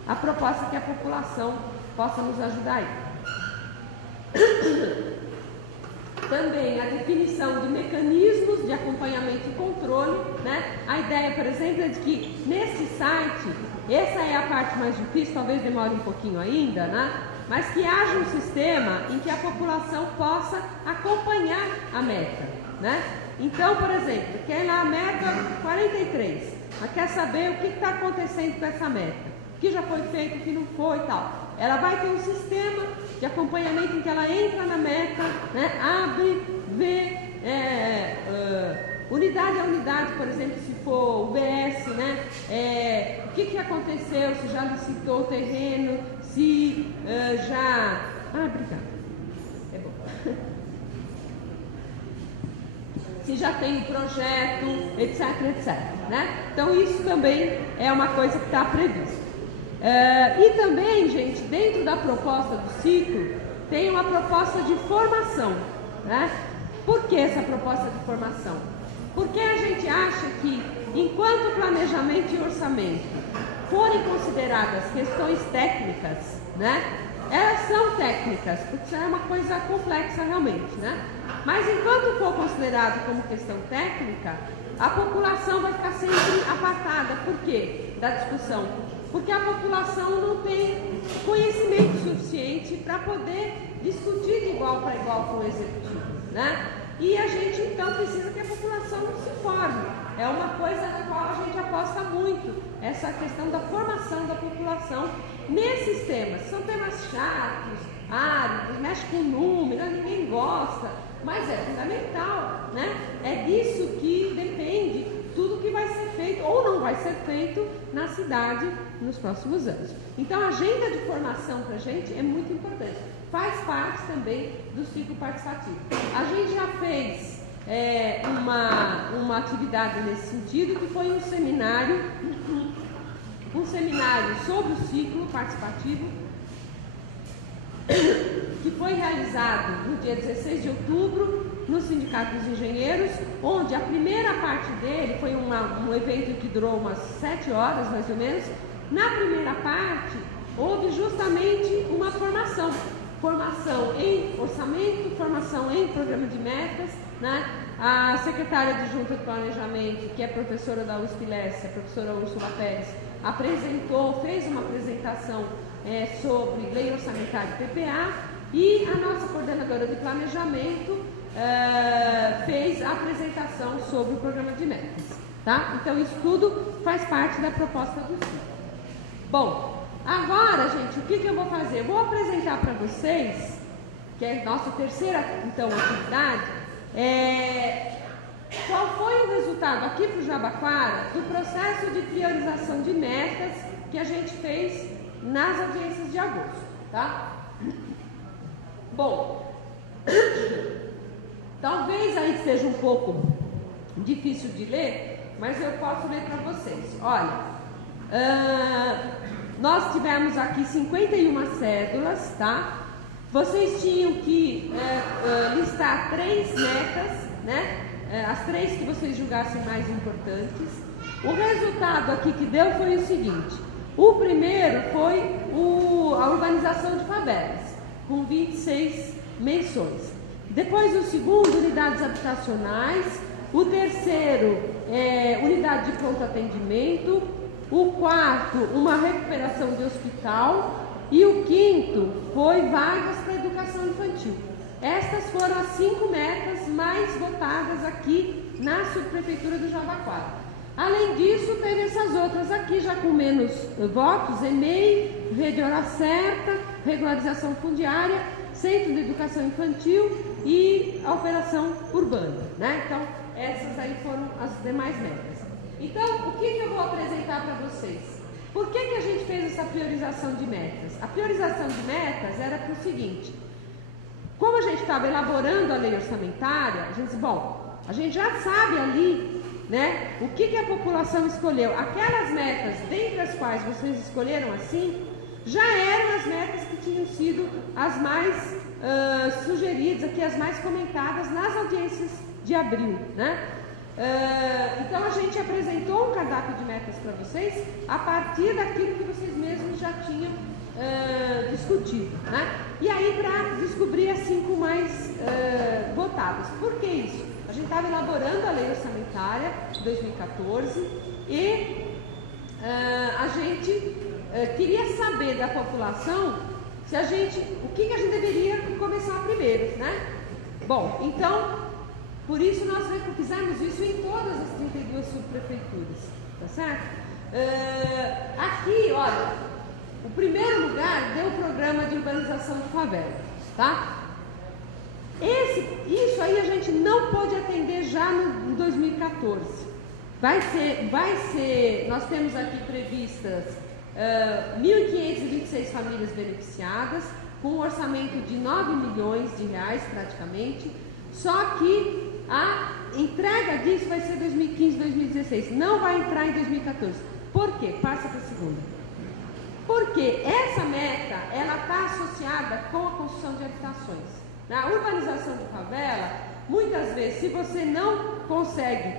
a proposta é que a população possa nos ajudar aí. Também a definição de mecanismos de acompanhamento e controle, né? A ideia, por exemplo, é de que nesse site, essa é a parte mais difícil, talvez demore um pouquinho ainda, né? Mas que haja um sistema em que a população possa acompanhar a meta, né? Então, por exemplo, quer lá a meta 43, mas quer saber o que está acontecendo com essa meta, o que já foi feito, o que não foi e tal. Ela vai ter um sistema de acompanhamento em que ela entra na meta, né? Abre, vê, unidade a unidade, por exemplo, se for UBS, né? O que aconteceu, se já licitou o terreno, se já... obrigada. É bom. Se já tem o projeto, etc, né? Então, isso também é uma coisa que está prevista. E também, gente, dentro da proposta do ciclo, tem uma proposta de formação, né? Por que essa proposta de formação? Porque a gente acha que, enquanto planejamento e orçamento forem consideradas questões técnicas, né? Elas são técnicas, porque isso é uma coisa complexa realmente, né? Mas enquanto for considerado como questão técnica, a população vai ficar sempre apartada. Por quê? Da discussão. Porque a população não tem conhecimento suficiente para poder discutir de igual para igual com o executivo, né? E a gente então precisa que a população se forme. É uma coisa na qual a gente aposta muito, essa questão da formação da população nesses temas. São temas chatos, áridos, mexe com número, ninguém gosta, mas é fundamental, né? É disso que depende tudo que vai ser feito ou não vai ser feito na cidade nos próximos anos. Então, a agenda de formação para a gente é muito importante, faz parte também do ciclo participativo. A gente já fez uma atividade nesse sentido, que foi um seminário sobre o ciclo participativo, que foi realizado no dia 16 de outubro no Sindicato dos Engenheiros, onde a primeira parte dele foi um evento que durou umas 7 horas mais ou menos. Na primeira parte houve justamente uma formação em orçamento, formação em programa de metas, né? A secretária adjunta de planejamento, que é professora da USP-Leste, a professora Úrsula Pérez, fez uma apresentação sobre lei orçamentária e PPA, e a nossa coordenadora de planejamento fez a apresentação sobre o programa de metas, tá? Então isso tudo faz parte da proposta do ciclo. Bom, agora, gente, o que eu vou fazer? Eu vou apresentar para vocês, que é a nossa terceira, então, atividade, qual foi o resultado aqui para o Jabaquara do processo de priorização de metas que a gente fez nas audiências de agosto, tá? Bom, talvez aí seja um pouco difícil de ler, mas eu posso ler para vocês. Olha, nós tivemos aqui 51 cédulas, tá? Vocês tinham que listar 3 metas, né? As 3 que vocês julgassem mais importantes. O resultado aqui que deu foi o seguinte: o primeiro foi a urbanização de favelas, com 26 menções. Depois o segundo, unidades habitacionais. O terceiro, unidade de pronto atendimento. O quarto, uma recuperação de hospital. E o quinto foi vagas para educação infantil. Estas foram as 5 metas mais votadas aqui na subprefeitura do Jabaquara. Além disso, teve essas outras aqui, já com menos votos: EMEI, Rede Hora Certa, regularização fundiária, Centro de Educação Infantil e a operação urbana, né? Então, essas aí foram as demais metas. Então, o que eu vou apresentar para vocês? Por que a gente fez essa priorização de metas? A priorização de metas era para o seguinte: como a gente estava elaborando a lei orçamentária, a gente disse, bom, a gente já sabe ali, né, o que a população escolheu. Aquelas metas, dentre as quais vocês escolheram assim, já eram as metas que tinham sido as mais sugeridas aqui, as mais comentadas nas audiências de abril, né? Então a gente apresentou um cardápio de metas para vocês a partir daquilo que vocês mesmos já tinham discutido, né? E aí, para descobrir as 5 mais votadas. Por que isso? A gente estava elaborando a lei orçamentária de 2014 e a gente queria saber da população o que a gente deveria começar primeiro, né? Bom, então, por isso nós fizemos isso em todas as 32 subprefeituras, tá certo? Aqui, olha, o primeiro lugar deu o programa de urbanização de favela, tá? Isso aí a gente não pôde atender já em 2014. Nós temos aqui previstas 1.526 famílias beneficiadas, com um orçamento de 9 milhões de reais praticamente, só que a entrega disso vai ser 2015, 2016, não vai entrar em 2014. Por quê? Passa para a segunda. Porque essa meta, ela está associada com a construção de habitações. Na urbanização de favela, muitas vezes, se você não consegue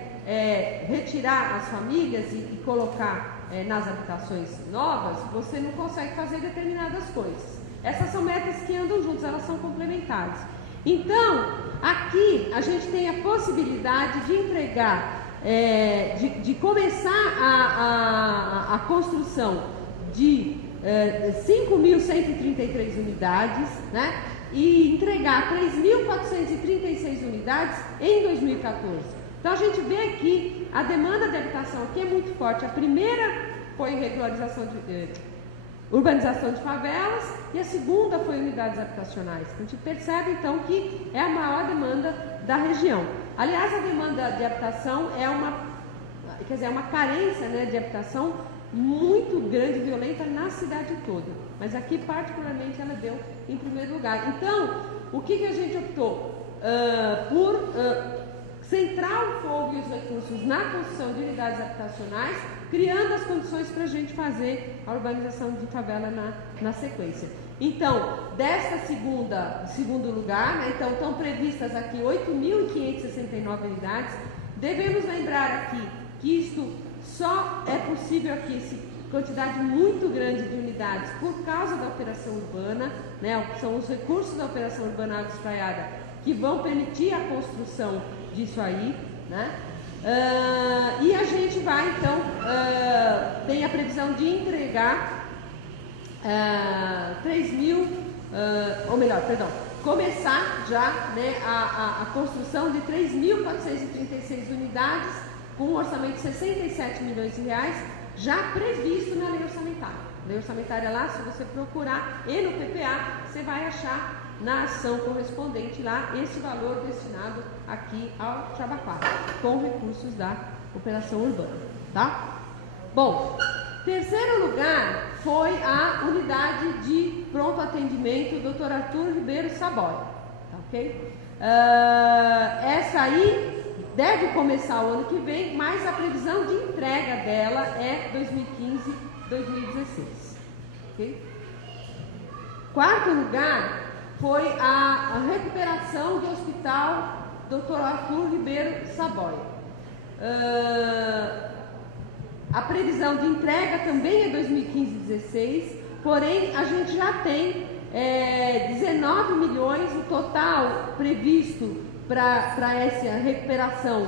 retirar as famílias e colocar nas habitações novas, você não consegue fazer determinadas coisas. Essas são metas que andam juntas, elas são complementares. Então, aqui a gente tem a possibilidade de entregar, de começar a construção de 5.133 unidades, né? E entregar 3.436 unidades em 2014. Então a gente vê aqui a demanda de habitação aqui é muito forte. A primeira foi regularização urbanização de favelas, e a segunda foi unidades habitacionais. A gente percebe então que é a maior demanda da região. Aliás, a demanda de habitação é uma carência, né, de habitação muito grande e violenta na cidade toda, mas aqui particularmente ela deu em primeiro lugar. Então, o que a gente optou? Por centrar o fogo e os recursos na construção de unidades habitacionais, criando as condições para a gente fazer a urbanização de favela na sequência. Então, desta segundo lugar, né, então estão previstas aqui 8.569 unidades. Devemos lembrar aqui que isto só é possível aqui, essa quantidade muito grande de unidades, por causa da operação urbana, né, são os recursos da operação urbana Água Espraiada que vão permitir a construção disso aí, né? E a gente vai então, tem a previsão de entregar começar já, né, a construção de 3.436 unidades com um orçamento de 67 milhões de reais já previsto na lei orçamentária. Lei orçamentária lá, se você procurar, e no PPA, você vai achar na ação correspondente lá esse valor destinado aqui ao Jabaquara, com recursos da operação urbana, tá? Bom, terceiro lugar foi a unidade de pronto atendimento Dr. Arthur Ribeiro Saboia, tá, ok? Essa aí deve começar o ano que vem, mas a previsão de entrega dela é 2015-2016, ok? Quarto lugar foi a recuperação do Hospital Dr. Arthur Ribeiro Saboia. A previsão de entrega também é 2015-16, porém a gente já tem 19 milhões, o total previsto para essa recuperação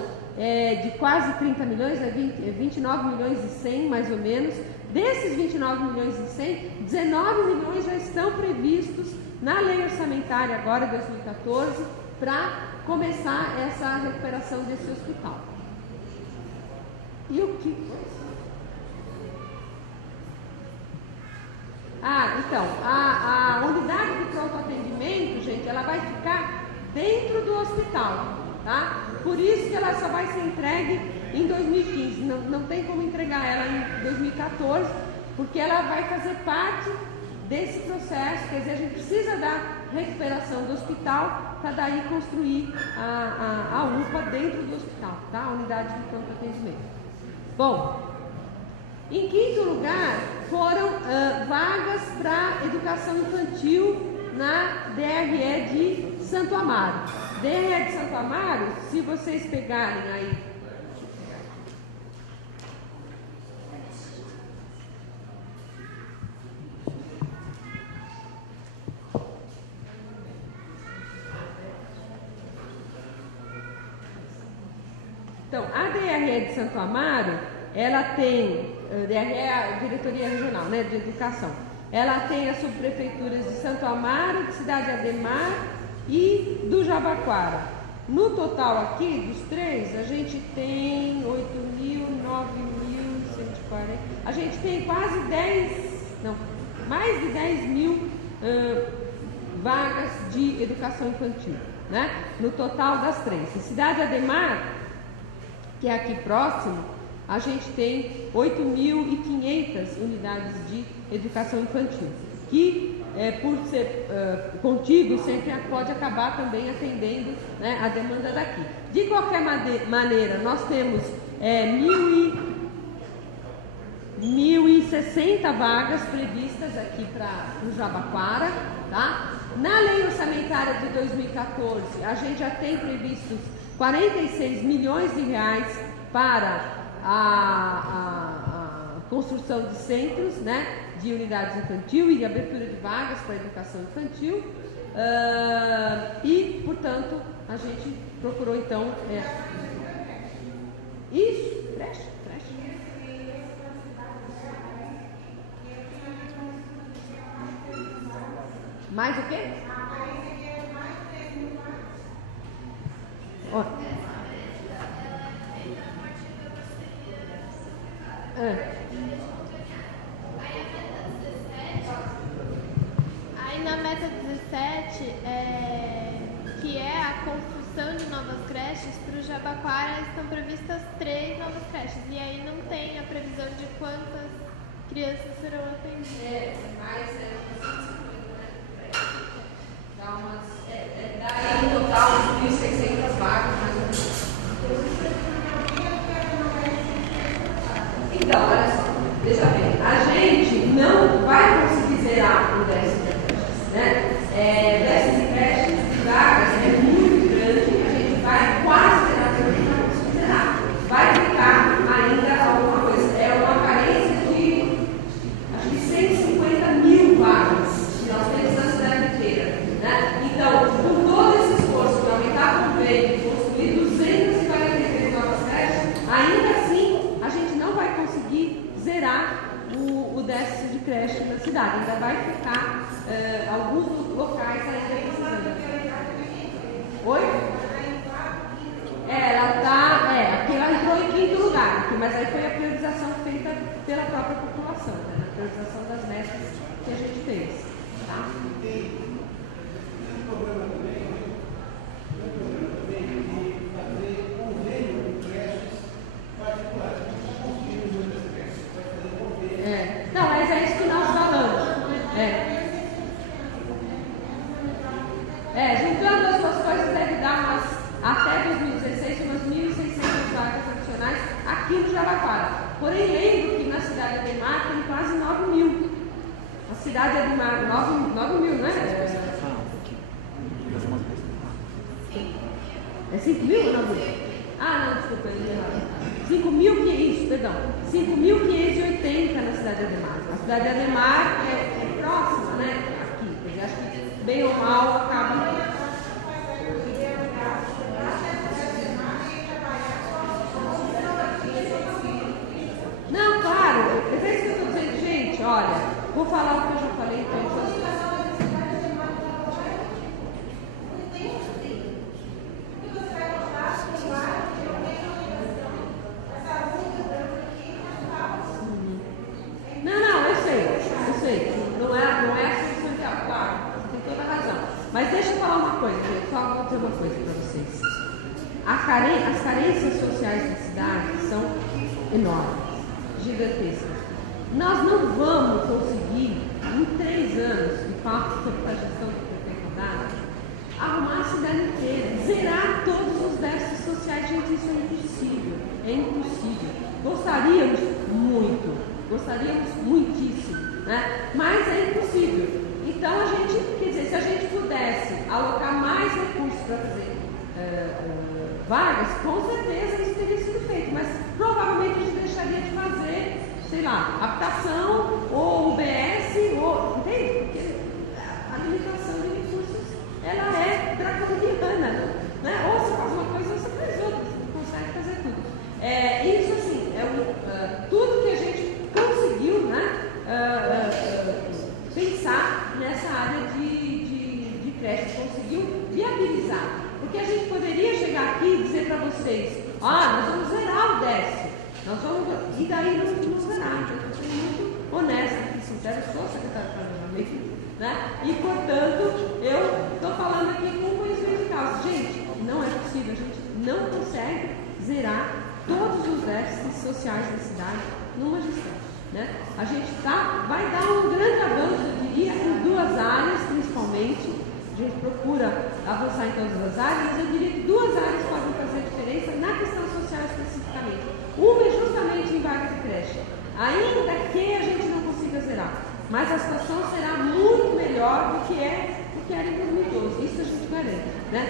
de quase 30 milhões, 29 milhões e 100 mais ou menos. Desses 29 milhões e 100, 19 milhões já estão previstos na lei orçamentária agora, 2014, para começar essa recuperação desse hospital. E o que foi? Então, a unidade de pronto atendimento, gente, ela vai ficar dentro do hospital, tá? Por isso que ela só vai ser entregue em 2015, não tem como entregar ela em 2014, porque ela vai fazer parte desse processo, quer dizer, a gente precisa da recuperação do hospital para daí construir a UPA dentro do hospital, tá? A unidade de pronto atendimento. Bom, em quinto lugar foram vagas para educação infantil na DRE de Santo Amaro. DRE de Santo Amaro, se vocês pegarem aí, então, a DRE de Santo Amaro, ela tem, DRE é a Diretoria Regional, né, de Educação, ela tem as subprefeituras de Santo Amaro, de Cidade Ademar e do Jabaquara. No total aqui, dos três, a gente tem 8.000, 9.140, a gente tem quase mais de 10.000 vagas de educação infantil, né, no total das três. Em Cidade Ademar, que é aqui próximo, a gente tem 8.500 unidades de educação infantil, que por ser contíguo sempre pode acabar também atendendo, né, a demanda daqui. De qualquer maneira, nós temos 1.060 vagas previstas aqui para o Jabaquara, tá? Na lei orçamentária de 2014, a gente já tem previstos 46 milhões de reais para a construção de centros, né, de unidades infantil e de abertura de vagas para a educação infantil, e, portanto, a gente procurou, então, isso, creche. Mais o quê? Jabaquara estão previstas 3 novas creches. E aí não tem a previsão de quantas crianças serão atendidas. Mais 150, né? Dá dá em total uns 1.600 vagas, mais ou menos. Então, olha só, deixa eu ver. A gente não vai conseguir zerar o déficit de creches, né? Déficit de creches de vagas é muito grande, a gente vai quase zerar, mas não vai conseguir zerar. Vai ficar ainda alguma coisa. É uma carência de, acho que 150 mil vagas que nós temos na cidade inteira, né? Então, com todo esse esforço de aumentar o convênio, de construir 243 novas creches, ainda assim a gente não vai conseguir zerar o déficit de creche na cidade. Ainda vai ficar alguns locais ainda precisando. Oi? Aqui ela entrou em 5º lugar, mas aí foi a priorização feita pela própria população, né? A priorização das metas que a gente fez. Tá? Tem um problema também de fazer convênio com creches particulares. A gente está construindo muitas creches, vai fazer convênio. Não, mas é isso que nós falamos. Juntando as duas coisas, deve dar até 2016 umas 1.600 vagas adicionais aqui no Jabaquara. Porém, lembro que na cidade de Ademar tem quase 9.000. A cidade de Ademar, 9.000, não é? É 5.000 ou 9.000? Não, desculpa, eu li errado. 5.580 na cidade de Ademar. A cidade de Ademar é próxima, né? Aqui. Eu acho que bem ou mal acaba. Não, claro, é isso que eu estou dizendo, gente. Olha, vou falar o que eu já falei, então. Eu sei. Não é a solução ideal, claro, você tem toda a razão. Mas deixa eu falar uma coisa, só vou dizer uma coisa para vocês. As carências sociais da cidade são enormes, gigantescas. Nós não vamos conseguir, em 3 anos, de fato, sobre a gestão do prefeito Haddad, arrumar a cidade inteira, zerar todos os déficits sociais. Gente, isso é impossível. Gostaríamos muitíssimo, né? Mas é impossível. Então, se a gente pudesse alocar mais recursos para fazer vagas, com certeza isso teria sido feito, mas provavelmente a gente deixaria de fazer, sei lá, habitação ou UBS, entende? Porque a limitação de recursos, ela é draconiana, né? Ou você faz uma coisa ou você faz outra, você não consegue fazer tudo. Isso assim, tudo que a gente conseguiu, né, pensar nessa área de creche, conseguiu viabilizar. Porque a gente poderia chegar aqui e dizer para vocês, nós vamos zerar o déficit, e daí não zerar. Eu sou muito honesta aqui, sincera, eu sou secretária de planejamento, né? E portanto, eu estou falando aqui com conhecimento de causa. Gente, não é possível, a gente não consegue zerar todos os déficits sociais da cidade numa gestão, né? A gente vai dar um grande avanço, eu diria, em 2 áreas principalmente. A gente procura avançar em todas as áreas, mas eu diria que 2 áreas podem fazer diferença na questão social especificamente. Uma é justamente em vagas de creche, ainda que a gente não consiga zerar, mas a situação será muito melhor do que era em 2012, isso a gente garante, né?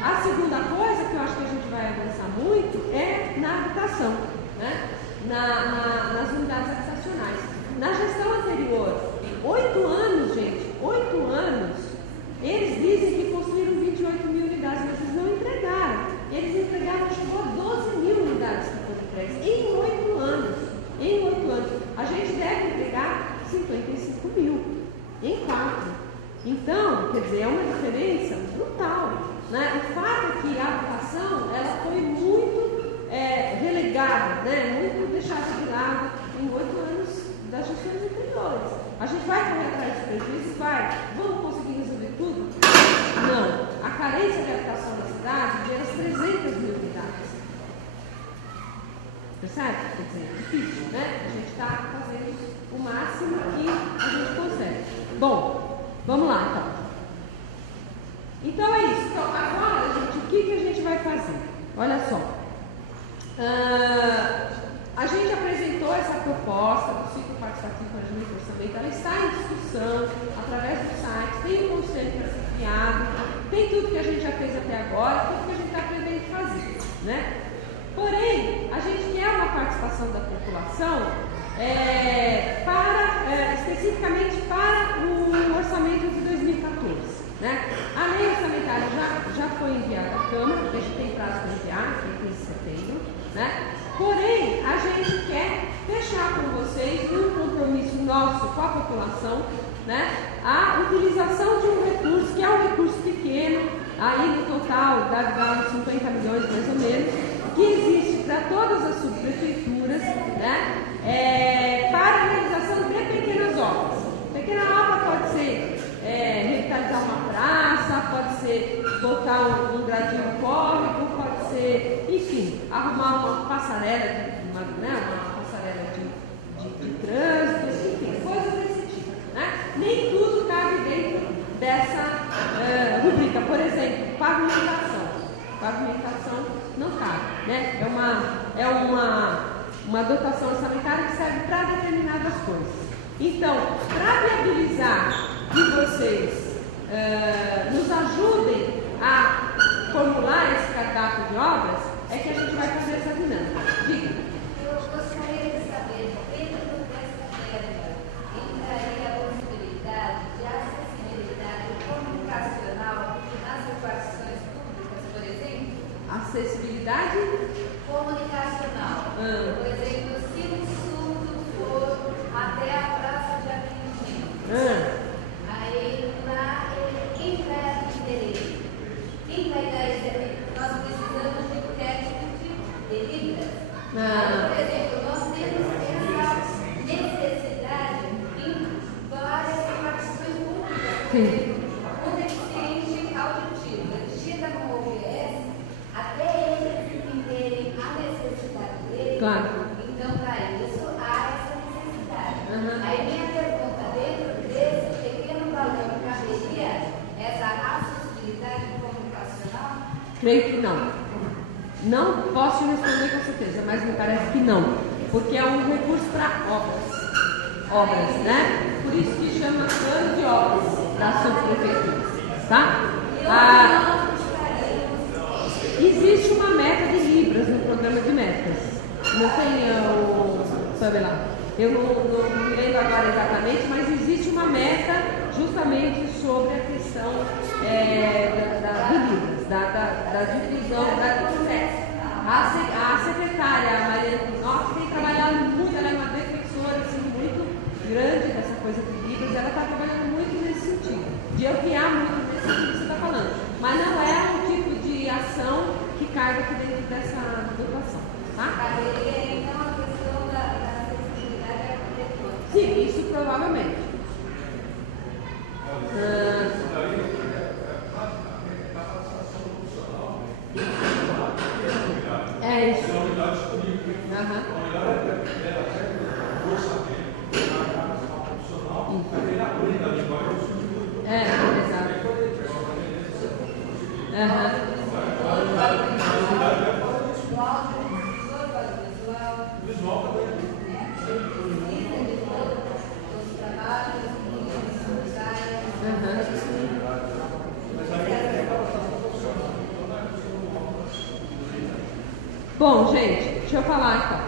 A segunda coisa que eu acho que a gente vai avançar muito é na habitação, né? Nas unidades habitacionais. Na gestão anterior, 8 anos, gente, 8 anos, eles dizem que construíram 28 mil unidades, mas eles não entregaram. Eles entregaram, chegou a 12 mil unidades que foram entregues em 8 anos. Em 8 anos. A gente deve entregar 55 mil em 4. Então, quer dizer, é uma diferença brutal, né? O fato é que a habitação ela foi muito relegada, né? Muito deixada de lado em 8 anos das gestões anteriores. A gente vai correr atrás dos prejuízos? Vai. Vamos conseguir resolver tudo? certo? Quer dizer, é difícil, né? A gente está fazendo o máximo que a gente consegue. Bom, vamos lá então. Então é isso. Então, agora, gente, o que a gente vai fazer? Olha só. A gente apresentou essa proposta do ciclo participativo de planejamento e orçamento. Ela está em discussão através do site, tem um conselho para ser criado, tem tudo que a gente já fez até agora, tudo que a gente está aprendendo a fazer, né? Porém, a gente quer uma participação da população especificamente para o orçamento de 2014. Né? A lei orçamentária já foi enviada à Câmara, porque a gente tem prazo para enviar, 30 de setembro. Né? Porém, a gente quer fechar com vocês um compromisso nosso com a população, né? A utilização de um recurso, que é um recurso pequeno, aí no total dá uns 50 milhões mais ou menos, que existe para todas as subprefeituras, né? Para a realização de pequenas obras. Pequena obra pode ser revitalizar uma praça, pode ser botar um gradil córrego, pode ser, enfim, arrumar uma passarela, uma passarela de trânsito, enfim, coisas desse tipo. Né? Nem tudo cabe dentro dessa rubrica. Por exemplo, pavimentação. Pavimentação não cabe. Né? É uma dotação orçamentária que serve para determinadas coisas. Então, para viabilizar que vocês nos ajudem a formular esse cardápio de obras, é que a gente vai fazer essa dinâmica. Diga. Eu gostaria de saber, dentro dessa verba, entraria a possibilidade de acessibilidade comunicacional nas repartições públicas, por exemplo? Acessibilidade Comunicacional. Por exemplo, se um surdo for até a praça de atendimento, aí quem vai atender? Quem vai dar esse atendimento? Nós precisamos de um técnico de Libras. Por exemplo, nós temos essa necessidade em várias repartições públicas. Por exemplo, um deficiente auditivo, ele chega no OBS, até eles entenderem a necessidade dele. Claro. Então, para isso, há essa necessidade. Aí, minha pergunta, dentro desse pequeno valor, caberia essa acessibilidade comunicacional? Creio que não. Não posso te responder com certeza, mas me parece que não. Porque é um recurso para obras, né? Por isso que chama plano de obras da subprefeitura. Tá? Existe uma meta de libras no programa de metas. Não tem sabe lá. Eu não me lembro agora exatamente, mas existe uma meta justamente sobre a questão de libras, da divisão, da processo. A secretária, a Maria Pinocchio, tem trabalhado muito, ela é uma defensora assim, muito grande dessa coisa de libras, ela está trabalhando muito nesse sentido, de ampliar muito nesse sentido que você está falando. Mas não é um tipo de ação que caiba aqui dentro dessa dotação. Tá? Caberia, então, a questão da acessibilidade arquitetônica. Sim, isso provavelmente. É isso. Bom, gente, deixa eu falar então.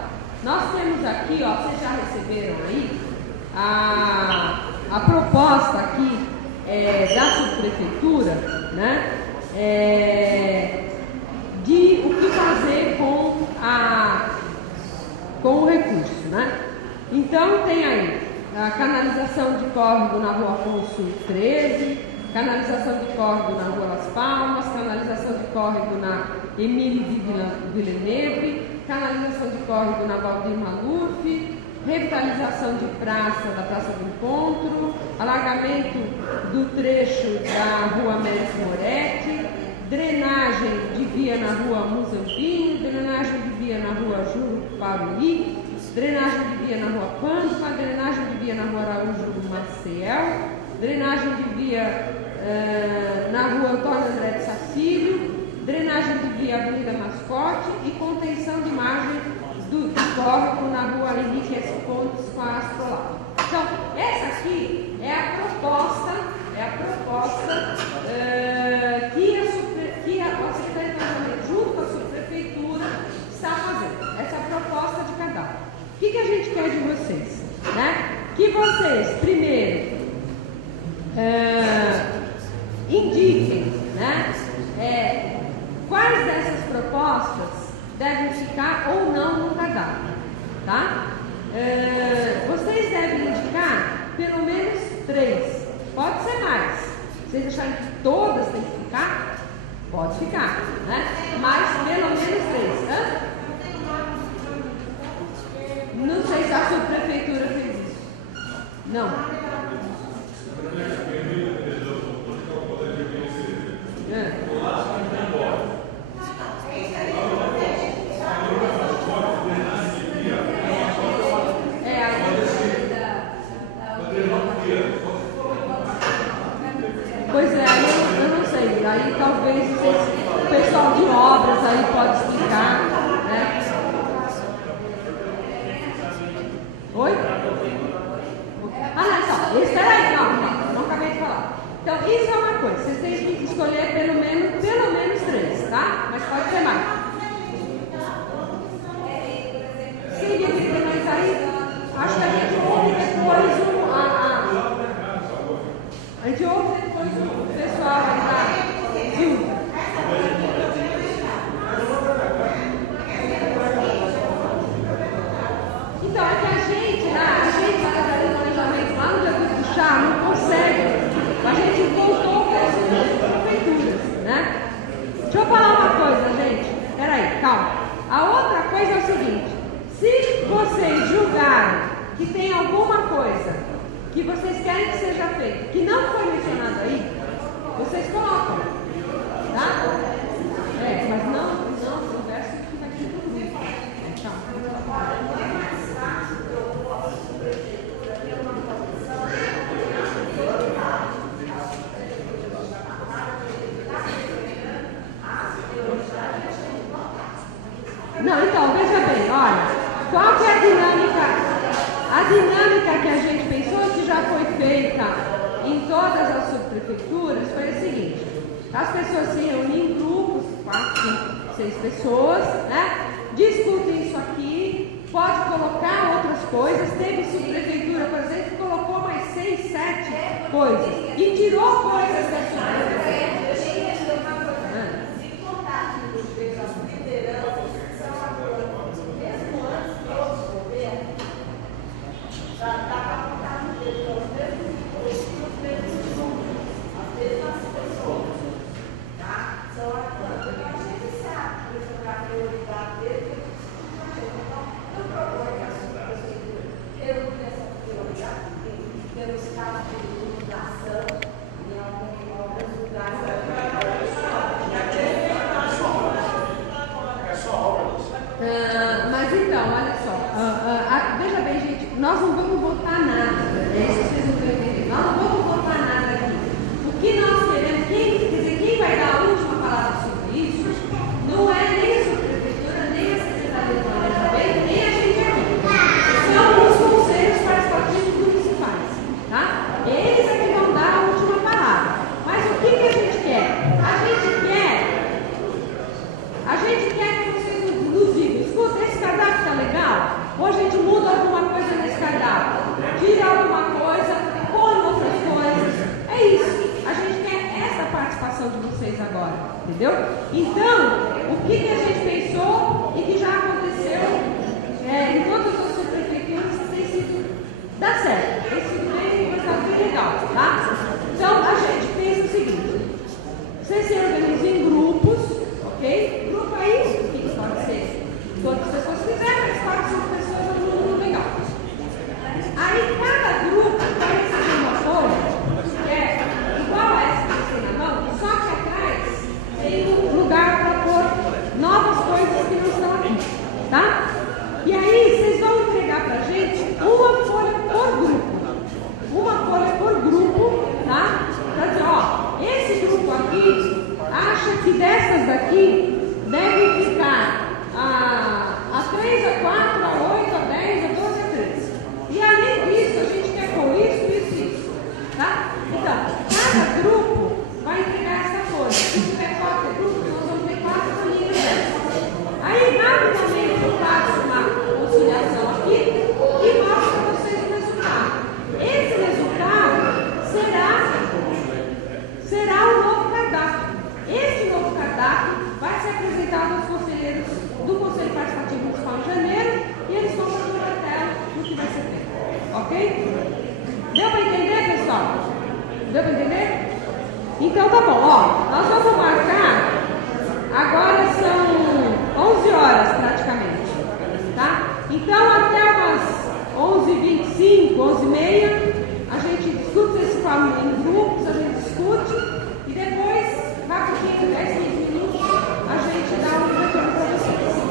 Nós temos aqui, ó, vocês já receberam aí a proposta aqui da subprefeitura, né? De o que fazer com o recurso, né? Então tem aí a canalização de córrego na Rua Afonso 13, canalização de córrego na Rua Las Palmas, canalização de córrego na Emílio de Villeneuve, canalização de córrego na Valdir Maluf, revitalização de praça da Praça do Encontro, alargamento do trecho da Rua Médici Moretti, drenagem de via na Rua Muzambinho, drenagem de via na Rua Júlio Pauli, Araújo Maciel, drenagem de via na rua Antônio André de Sacílio, drenagem de via Avenida Mascote e contenção de margem do córrego na rua Henrique S. Pontes com a Astrolato. Então, essa aqui é a proposta que a Secretaria de Planejamento, junto com a Subprefeitura, está fazendo. Essa é a proposta de cadastro. O que a gente quer de vocês? Né? Que vocês, primeiro, indiquem, né, quais dessas propostas devem ficar ou não no cadastro, tá? Vocês devem indicar pelo menos 3, pode ser mais. Se vocês acharem que todas têm que ficar, pode ficar, né? Mas pelo menos 3. Não sei se a subprefeitura fez isso. Não. Pois é, eu não sei. Aí talvez o pessoal de obras aí pode explicar, né? Oi? Olha só, espera aí, não acabei de falar. Então, isso é uma coisa, vocês têm que escolher pelo menos 3, tá? Mas pode ser mais. Sim, Vitor, mas aí acho que a gente ouve depois a gente ouve depois o pessoal aí da Silvia. Então, é que a gente lá no planejamento, lá no dia do chá, não consegue. A gente voltou para as prefeituras, né? Deixa eu falar uma coisa, gente. Peraí, calma. A outra coisa é o seguinte: se vocês julgarem que tem alguma coisa que vocês querem que seja feita, que não foi mencionado aí, vocês colocam, tá? Mas não conversa que fica aqui tudo bem. Não, então, veja bem, olha, qual que é a dinâmica? A dinâmica que a gente pensou, que já foi feita em todas as subprefeituras, foi a seguinte: as pessoas se reúnem em grupos, 4, 5, 6 pessoas, né? Discutem isso aqui, pode colocar outras coisas. Teve subprefeitura, por exemplo, que colocou mais 6, 7 coisas e tirou coisas da subprefeitura. Mas então, olha só, veja bem, gente, nós não vamos votar nada, é isso que vocês não estão entendendo. Nós não vamos votar nada aqui. O que nós queremos, quem vai dar a última palavra sobre isso, não é nem a subprefeitura, nem a Secretaria de Planejamento, nem a gente aqui. São os conselhos participativos municipais, tá? Eles é que vão dar a última palavra. Mas o que a gente quer? A gente quer que vocês nos digam: escuta, esse cadastro está legal? Ou a gente muda alguma coisa nesse cadastro? Tira alguma coisa, põe outras coisas. É isso. A gente quer essa participação de vocês agora, entendeu? Então, o que a gente pensou e que já aconteceu em todas as subprefeituras tem sido, dá certo, tem sido bem legal, tá? Então, a gente pensa o seguinte: vocês se organizam em grupos, ok? Grupo aí, que pode ser quantas pessoas quiserem, mas 4, 5 pessoas é um número legal. Aí cada grupo vai receber uma folha que é igual a essa que você tem na mão, só que atrás tem um lugar para pôr novas coisas que não estão aqui, tá? E aí vocês vão entregar pra gente uma folha por grupo.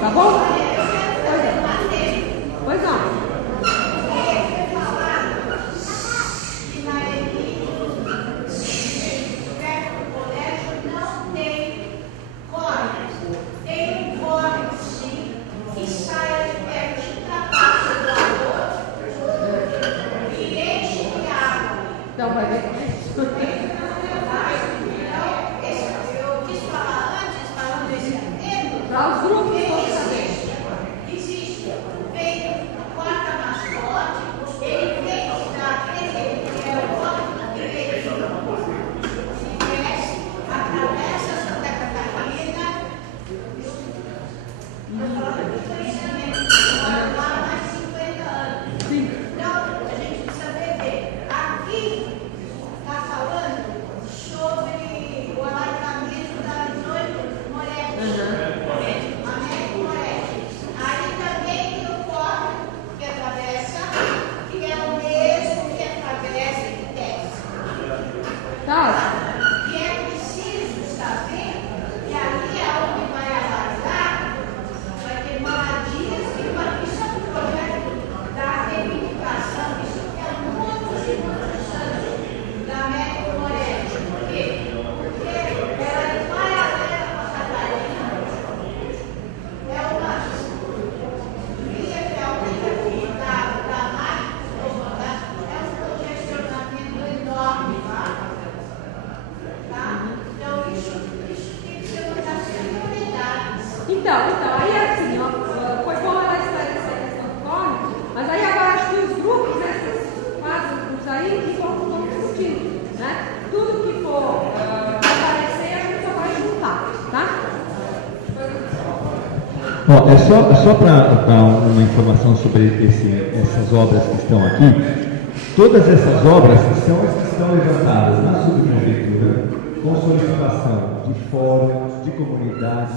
Tá bom? Pois não. Então vai ver como é isso. Eu quis falar antes, falando desse evento. Para os grupos todos saberem. Existe, vem o porta-mascote, ele vem da que é o órgão que ele se mexe, atravessa Santa Catarina. Estou falando de conhecimento, lá há mais de 50 anos. Sim. Então, a gente precisa ver. Aqui está falando sobre o alargamento da 18 Moretti. Américo Moretti. Aí também tem o córrego que atravessa, que é o mesmo que atravessa e que desce. Tá. E é preciso saber que ali é onde vai alargar, vai ter moradias, isso é um projeto da reivindicação, isso que é muitos e muitos anos da Américo Moretti. Por quê? Porque ela é paralela com a Catarina, é uma via que é a única da máquina, é um congestionamento enorme lá. Tá? Então, isso tem que ser uma das prioridades. Então, aí assim, ó, foi bom ela esclarecer a questão do córrego, mas aí agora acho que os grupos, nessas fases grupos aí, que vão discutindo, né? Tudo que for aparecer, a gente só vai juntar, tá? Ó, é só para dar uma informação sobre essas obras que estão aqui. Todas essas obras são as que estão levantadas na subprefeitura, com solicitação de fórum, de comunidades,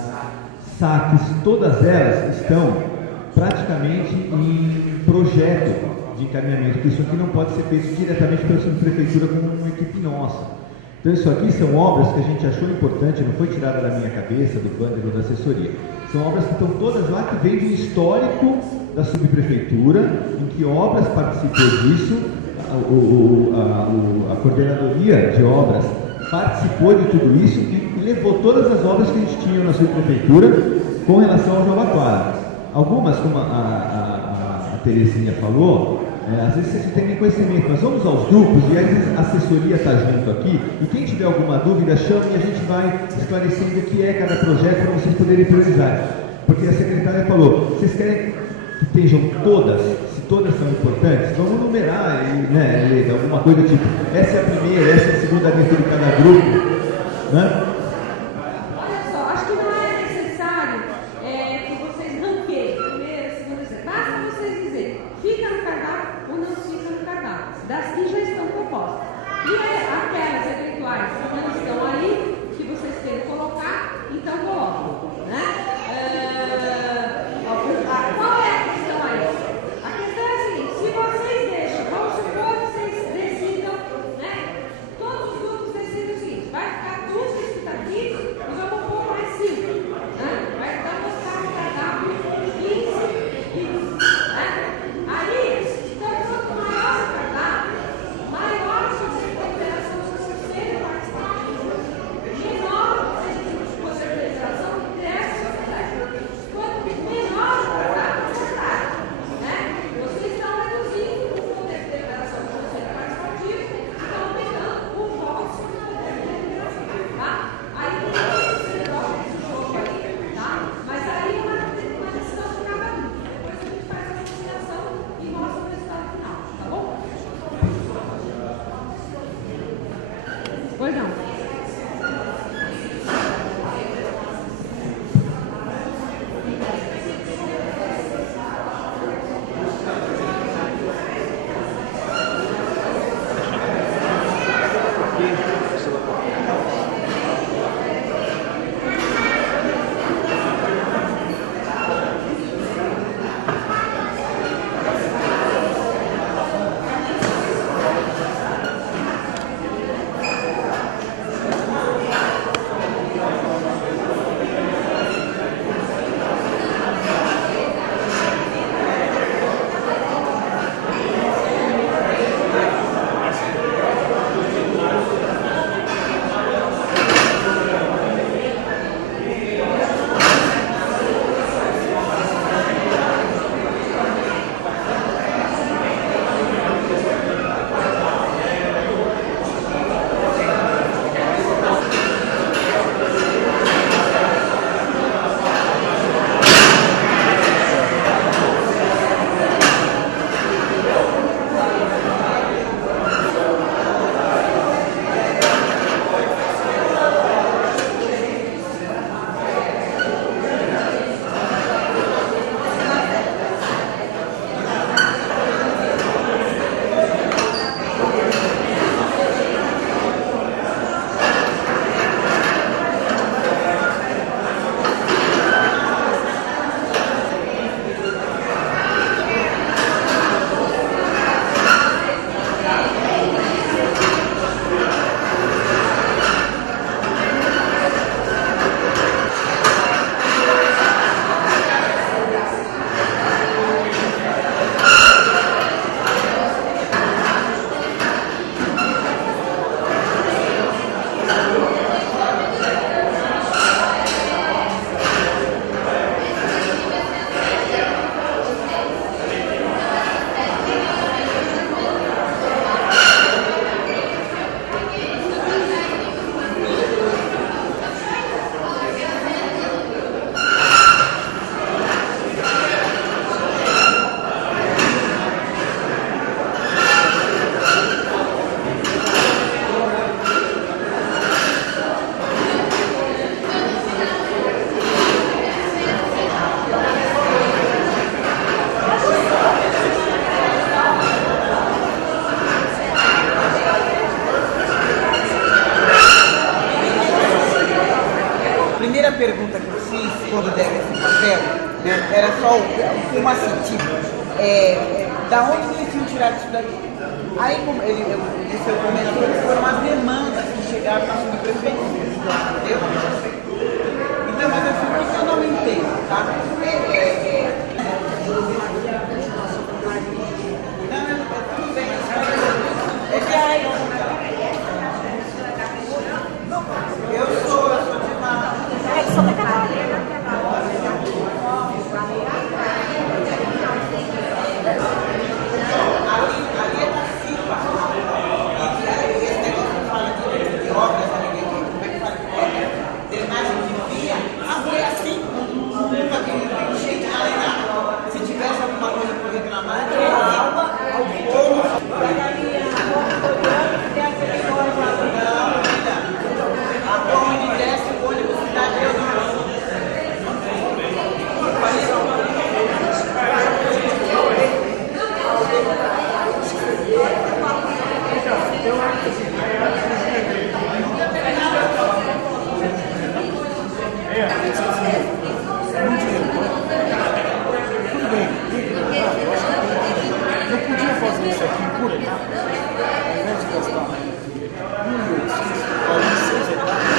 saques, todas elas estão praticamente em projeto de encaminhamento, porque isso aqui não pode ser feito diretamente pela subprefeitura com uma equipe nossa. Então isso aqui são obras que a gente achou importante, não foi tirada da minha cabeça, do banner ou da assessoria. São obras que estão todas lá, que vêm do histórico da subprefeitura, em que obras participou disso, a coordenadoria de obras participou de tudo isso e levou todas as obras que a gente tinha na subprefeitura com relação ao Jabaquara. Algumas, como a Terezinha falou, às vezes vocês não têm nem conhecimento, mas vamos aos grupos e aí a assessoria está junto aqui e quem tiver alguma dúvida chama e a gente vai esclarecendo o que é cada projeto para vocês poderem priorizar. Porque a secretária falou, vocês querem que estejam todas, se todas são importantes, vamos numerar, né, Helena, alguma coisa tipo, essa é a primeira, essa é a segunda dentro de cada grupo, né? Olha só, acho que não é necessário que vocês ranqueiem primeira, segunda, terceira. Basta vocês dizerem, fica no cardápio ou não fica no cardápio. Das que já estão propostas. E aquelas eventuais que não estão aí, que vocês querem colocar, então coloquem. Né? Qual é a questão aí? A questão é a seguinte, se vocês deixam, vamos supor que vocês decidam, né? Todos os grupos decidem o seguinte, vai ficar tudo isso que pessoal, como assim, tipo, da onde que eles tinham tirado isso daqui? Aí, como o seu comentário, foram as demandas que chegaram na subprefeitura, entendeu? Então, mas assim, eu não me entendo, tá? Tudo bem, eu sou de uma... Eu sou da Catarina. Ali é da Silva. Esse negócio que fala de obras, como é que fala? Drenagem de via. Foi assim. Nunca vi gente alegada. Se tivesse alguma coisa por reclamar, água ao fogo. Onde desce o ônibus cidade eu não. Eu podia fazer isso aqui por etapa, ao invés de gastar 1.846 etapas.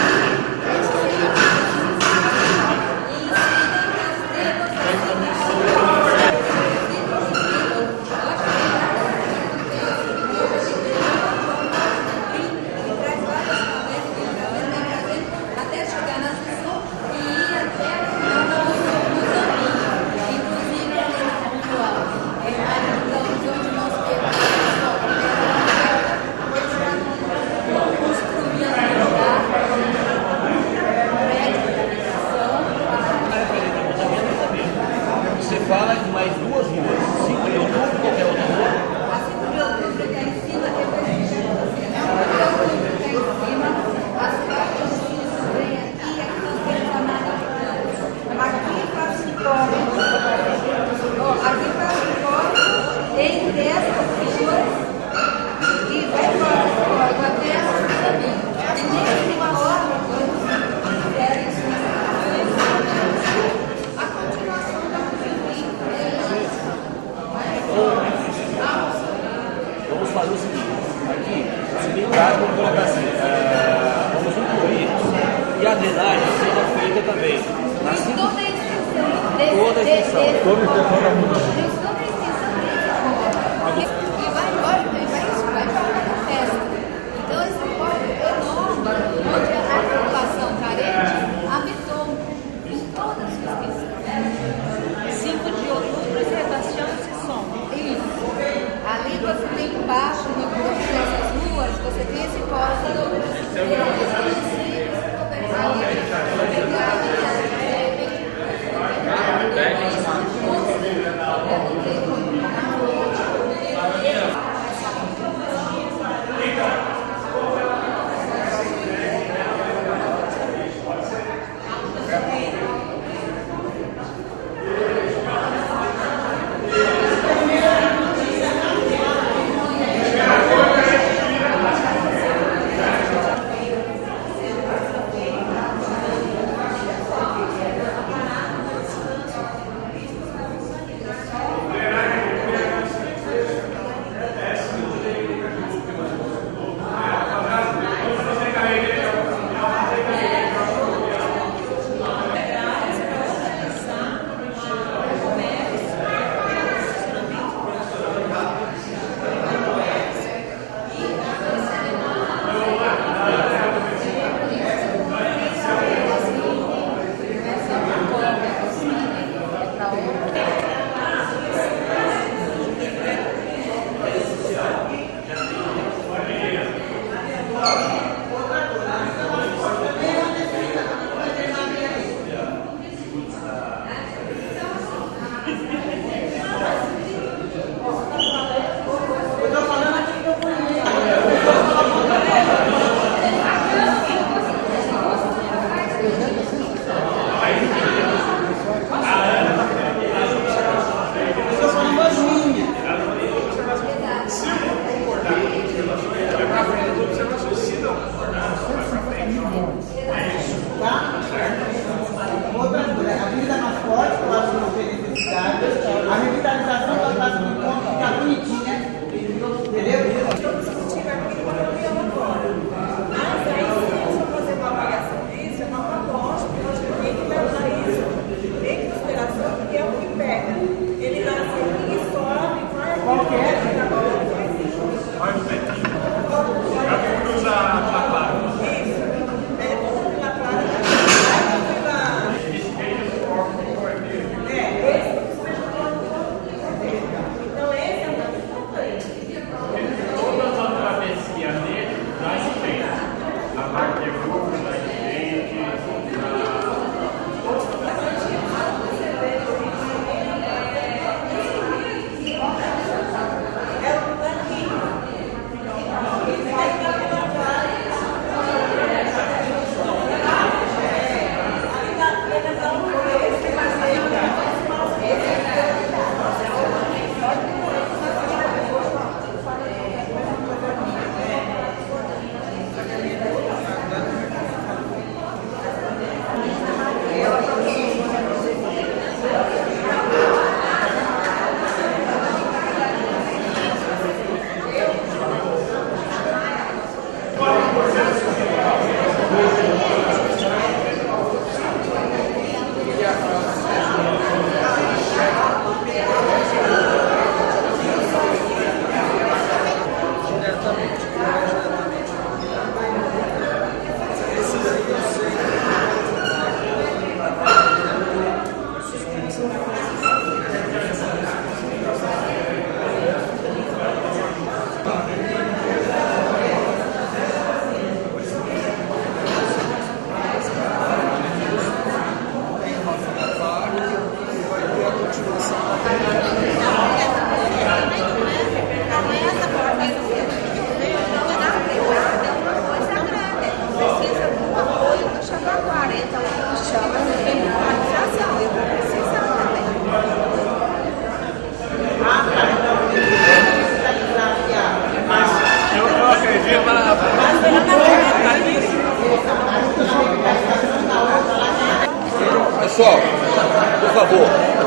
Até chegar na sessão e ir até o final inclusive ali na rua, onde nós temos construir a cidade, Você fala em mais duas ruas, 5 de outubro, qualquer outra rua. a 5 de outubro que é em cima, eu vejo que é em cima, as partes vem aqui, aqui nós temos a aqui para tem 10 pessoas e vai embora até essa caminho. E nem uma hora quando fizeram isso a continuação da Vamos fazer o seguinte, aqui, seguinte caso, vamos colocar assim, vamos incluir e a drenagem seja feita também. Na toda a extensão toda a extensão da rua. toda a extensão e vai embora, vai para a festa. Então esse corpo enorme, onde a população carente habitou em todas as extensões. 5 de outubro, Sebastião se soma. Isso. Ali você tem embaixo, nessas ruas, você tem esse corpo. Outra coisa, a vida mais forte, eu acho que não tem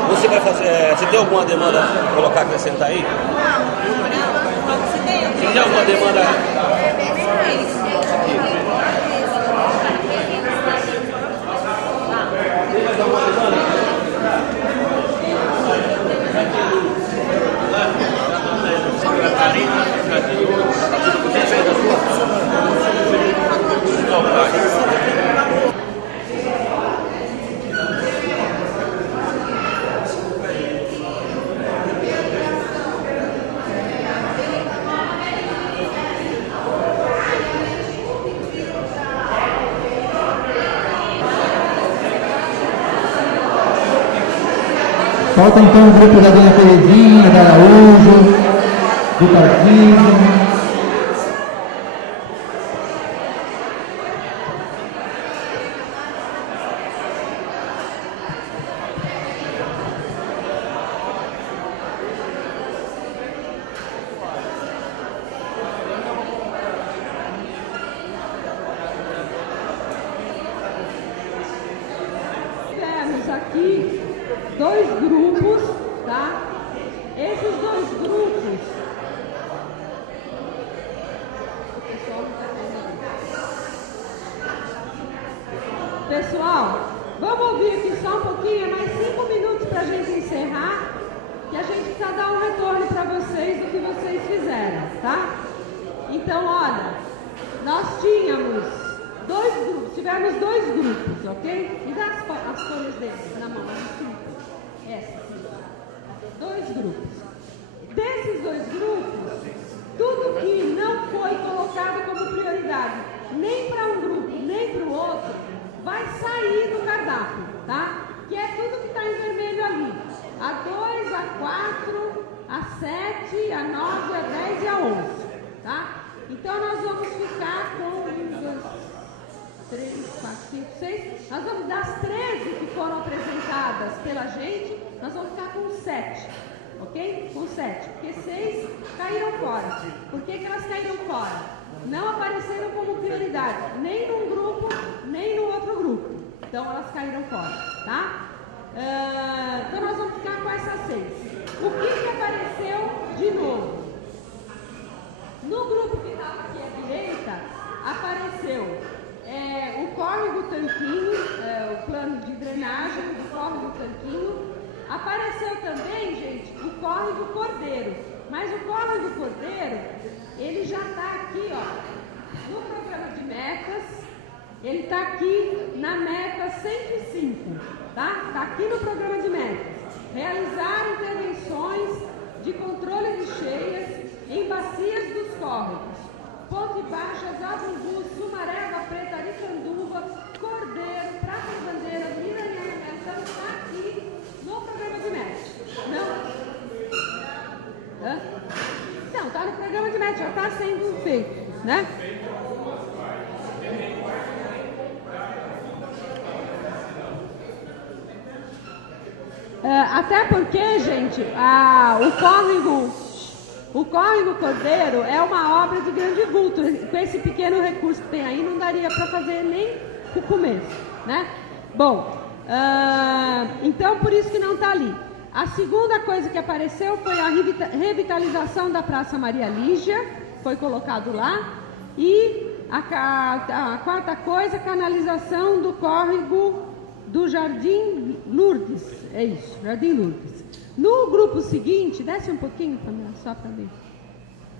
Você vai fazer. Você tem alguma demanda para colocar, acrescentar aí? Não, se tem. Você tem alguma demanda? Falta então o grupo da Dona Terezinha, da Araújo, do Tarquinho. Temos aqui dois grupos, tá? Esses dois grupos. Pessoal, vamos ouvir aqui só um pouquinho, mais 5 minutos para a gente encerrar, que a gente precisa dar um retorno para vocês do que vocês fizeram, tá? Então, olha, nós tivemos dois grupos, ok? Me dá as folhas deles na mão, essa. Dois grupos. Desses dois grupos, tudo que não foi colocado como prioridade, nem para um grupo, nem para o outro, vai sair do cardápio, tá? Que é tudo que está em vermelho ali. A 2, a 4, a 7, a 9, a 10 e a 11, tá? Então nós vamos ficar com 1, 2, 3, 4, 5, 6. Nós vamos, das 13 que foram apresentadas pela gente, nós vamos ficar com 7, ok? Com 7, porque 6 caíram fora. Por que elas caíram fora? Não apareceram como prioridade, nem num grupo, nem no outro grupo. Então elas caíram fora, tá? Então nós vamos ficar com essas 6. O que apareceu de novo? No grupo que estava aqui à direita, apareceu o córrego Tanquinho, o plano de drenagem do córrego Tanquinho. Apareceu também, gente, o córrego Cordeiro. Mas o córrego Cordeiro, ele já está aqui, ó, no programa de metas. Ele está aqui na meta 105, tá? Está aqui no programa de metas. Realizar intervenções de controle de cheias em bacias dos córregos. Ponte Baixas, Abundu, Sumaré, Água Preta, Aricanduva, Cordeiro, Pratas Bandeiras, Miranhã. Então está aqui no programa de metas. Não, está no programa de metas, já está sendo feito, né? Até porque, gente, o córrego Cordeiro é uma obra de grande vulto. Com esse pequeno recurso que tem aí, não daria para fazer nem o começo, né? Bom, então por isso que não está ali. A segunda coisa que apareceu foi a revitalização da Praça Maria Lígia, foi colocado lá. E a quarta coisa, canalização do córrego do Jardim Lourdes. É isso, Jardim Lourdes. No grupo seguinte, desce um pouquinho, Pamela, só para ver.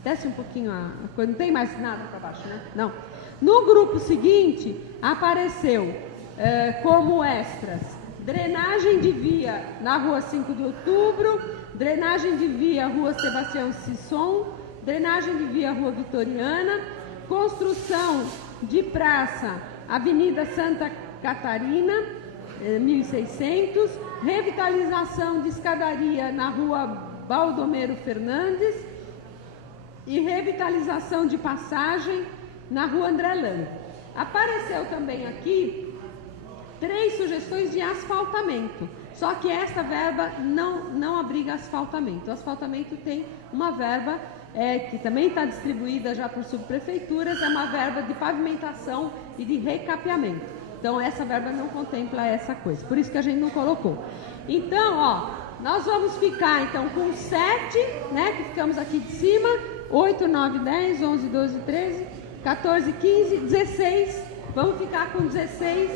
Desce um pouquinho a coisa, não tem mais nada para baixo, né? Não. No grupo seguinte, apareceu como extras, drenagem de via na Rua 5 de Outubro, drenagem de via Rua Sebastião Sisson, drenagem de via Rua Vitoriana, construção de praça Avenida Santa Catarina, 1600, revitalização de escadaria na Rua Baldomero Fernandes e revitalização de passagem na Rua André Lang. Apareceu também aqui 3 sugestões de asfaltamento, só que esta verba não abriga asfaltamento. O asfaltamento tem uma verba que também está distribuída já por subprefeituras, é uma verba de pavimentação e de recapeamento. Então, essa verba não contempla essa coisa. Por isso que a gente não colocou. Então, ó, nós vamos ficar, então, com 7, né, que ficamos aqui de cima, 8, 9, 10, 11, 12, 13, 14, 15, 16. Vamos ficar com 16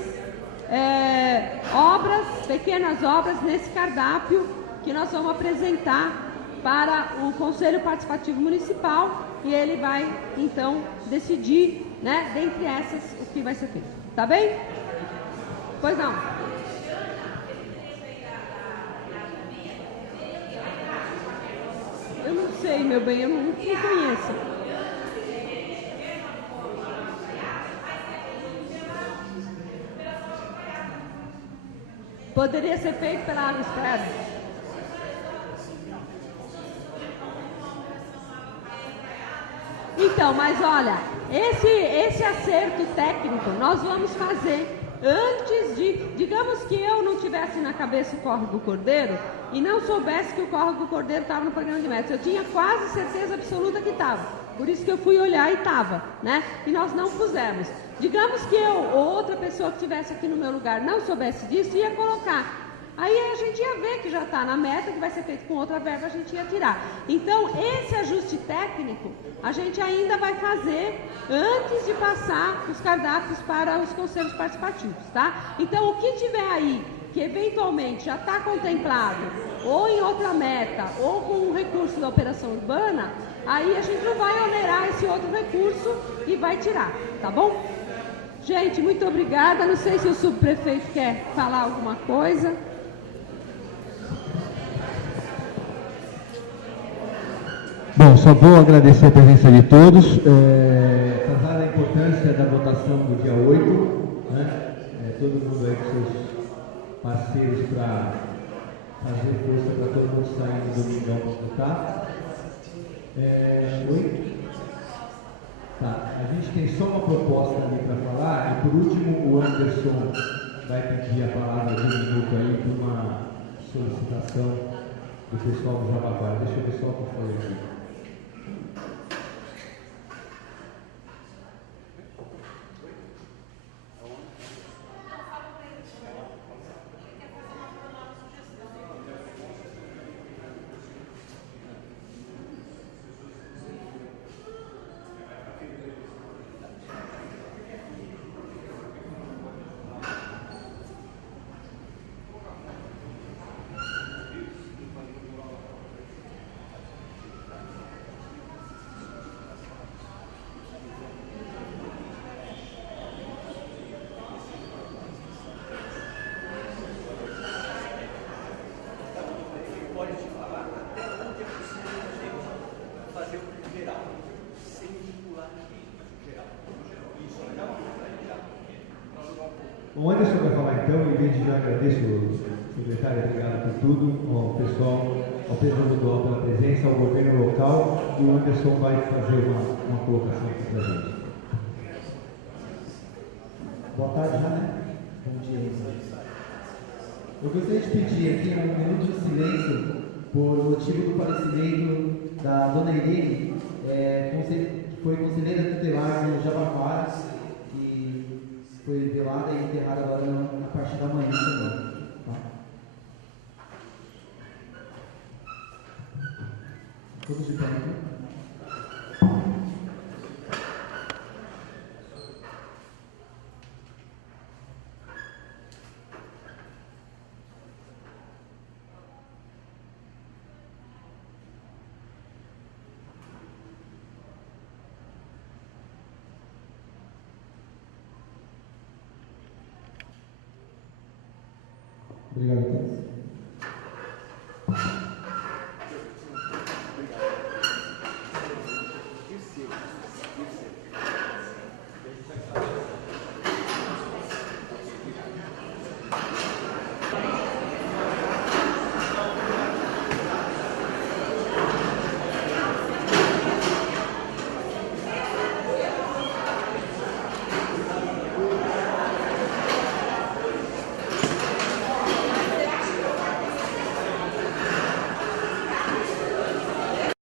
obras, pequenas obras, nesse cardápio que nós vamos apresentar para o Conselho Participativo Municipal, e ele vai, então, decidir, né, dentre essas, o que vai ser feito. Tá bem? Pois não. Eu não sei, meu bem, eu não conheço. Poderia ser feito pela Água Express. Então, mas olha, esse acerto técnico nós vamos fazer antes de, digamos que eu não tivesse na cabeça o Córrego do Cordeiro e não soubesse que o Córrego do Cordeiro estava no programa de metas. Eu tinha quase certeza absoluta que estava. Por isso que eu fui olhar e estava, né? E nós não pusemos. Digamos que eu ou outra pessoa que estivesse aqui no meu lugar não soubesse disso, ia colocar. Aí a gente ia ver que já está na meta, que vai ser feito com outra verba, a gente ia tirar. Então, esse ajuste técnico, a gente ainda vai fazer antes de passar os cardápios para os conselhos participativos, tá? Então, o que tiver aí, que eventualmente já está contemplado, ou em outra meta, ou com um recurso da operação urbana, aí a gente não vai onerar esse outro recurso e vai tirar, tá bom? Gente, muito obrigada. Não sei se o subprefeito quer falar alguma coisa. Bom, só vou agradecer a presença de todos. Tratar a importância da votação do dia 8, né? Todo mundo aí com seus parceiros para fazer força para todo mundo sair no domingão para votar. Tá, a gente tem só uma proposta ali para falar, e por último o Anderson vai pedir a palavra de um minuto aí por uma solicitação do pessoal do Jabaquara. Deixa eu ver só o que eu falei aqui. O Anderson vai falar então, e desde já agradeço ao secretário, obrigado por tudo, ao pessoal, ao Pedro Rodolfo pela presença, ao governo local, e o Anderson vai fazer uma colocação aqui para a gente. Boa tarde, né? Bom dia. Eu gostaria de pedir aqui um minuto de silêncio por motivo do falecimento da dona Irene, que foi conselheira tutelar do Jabaquara, foi velada e enterrada agora na parte da manhã também. Tá? Todos de pé. Obrigado a todos.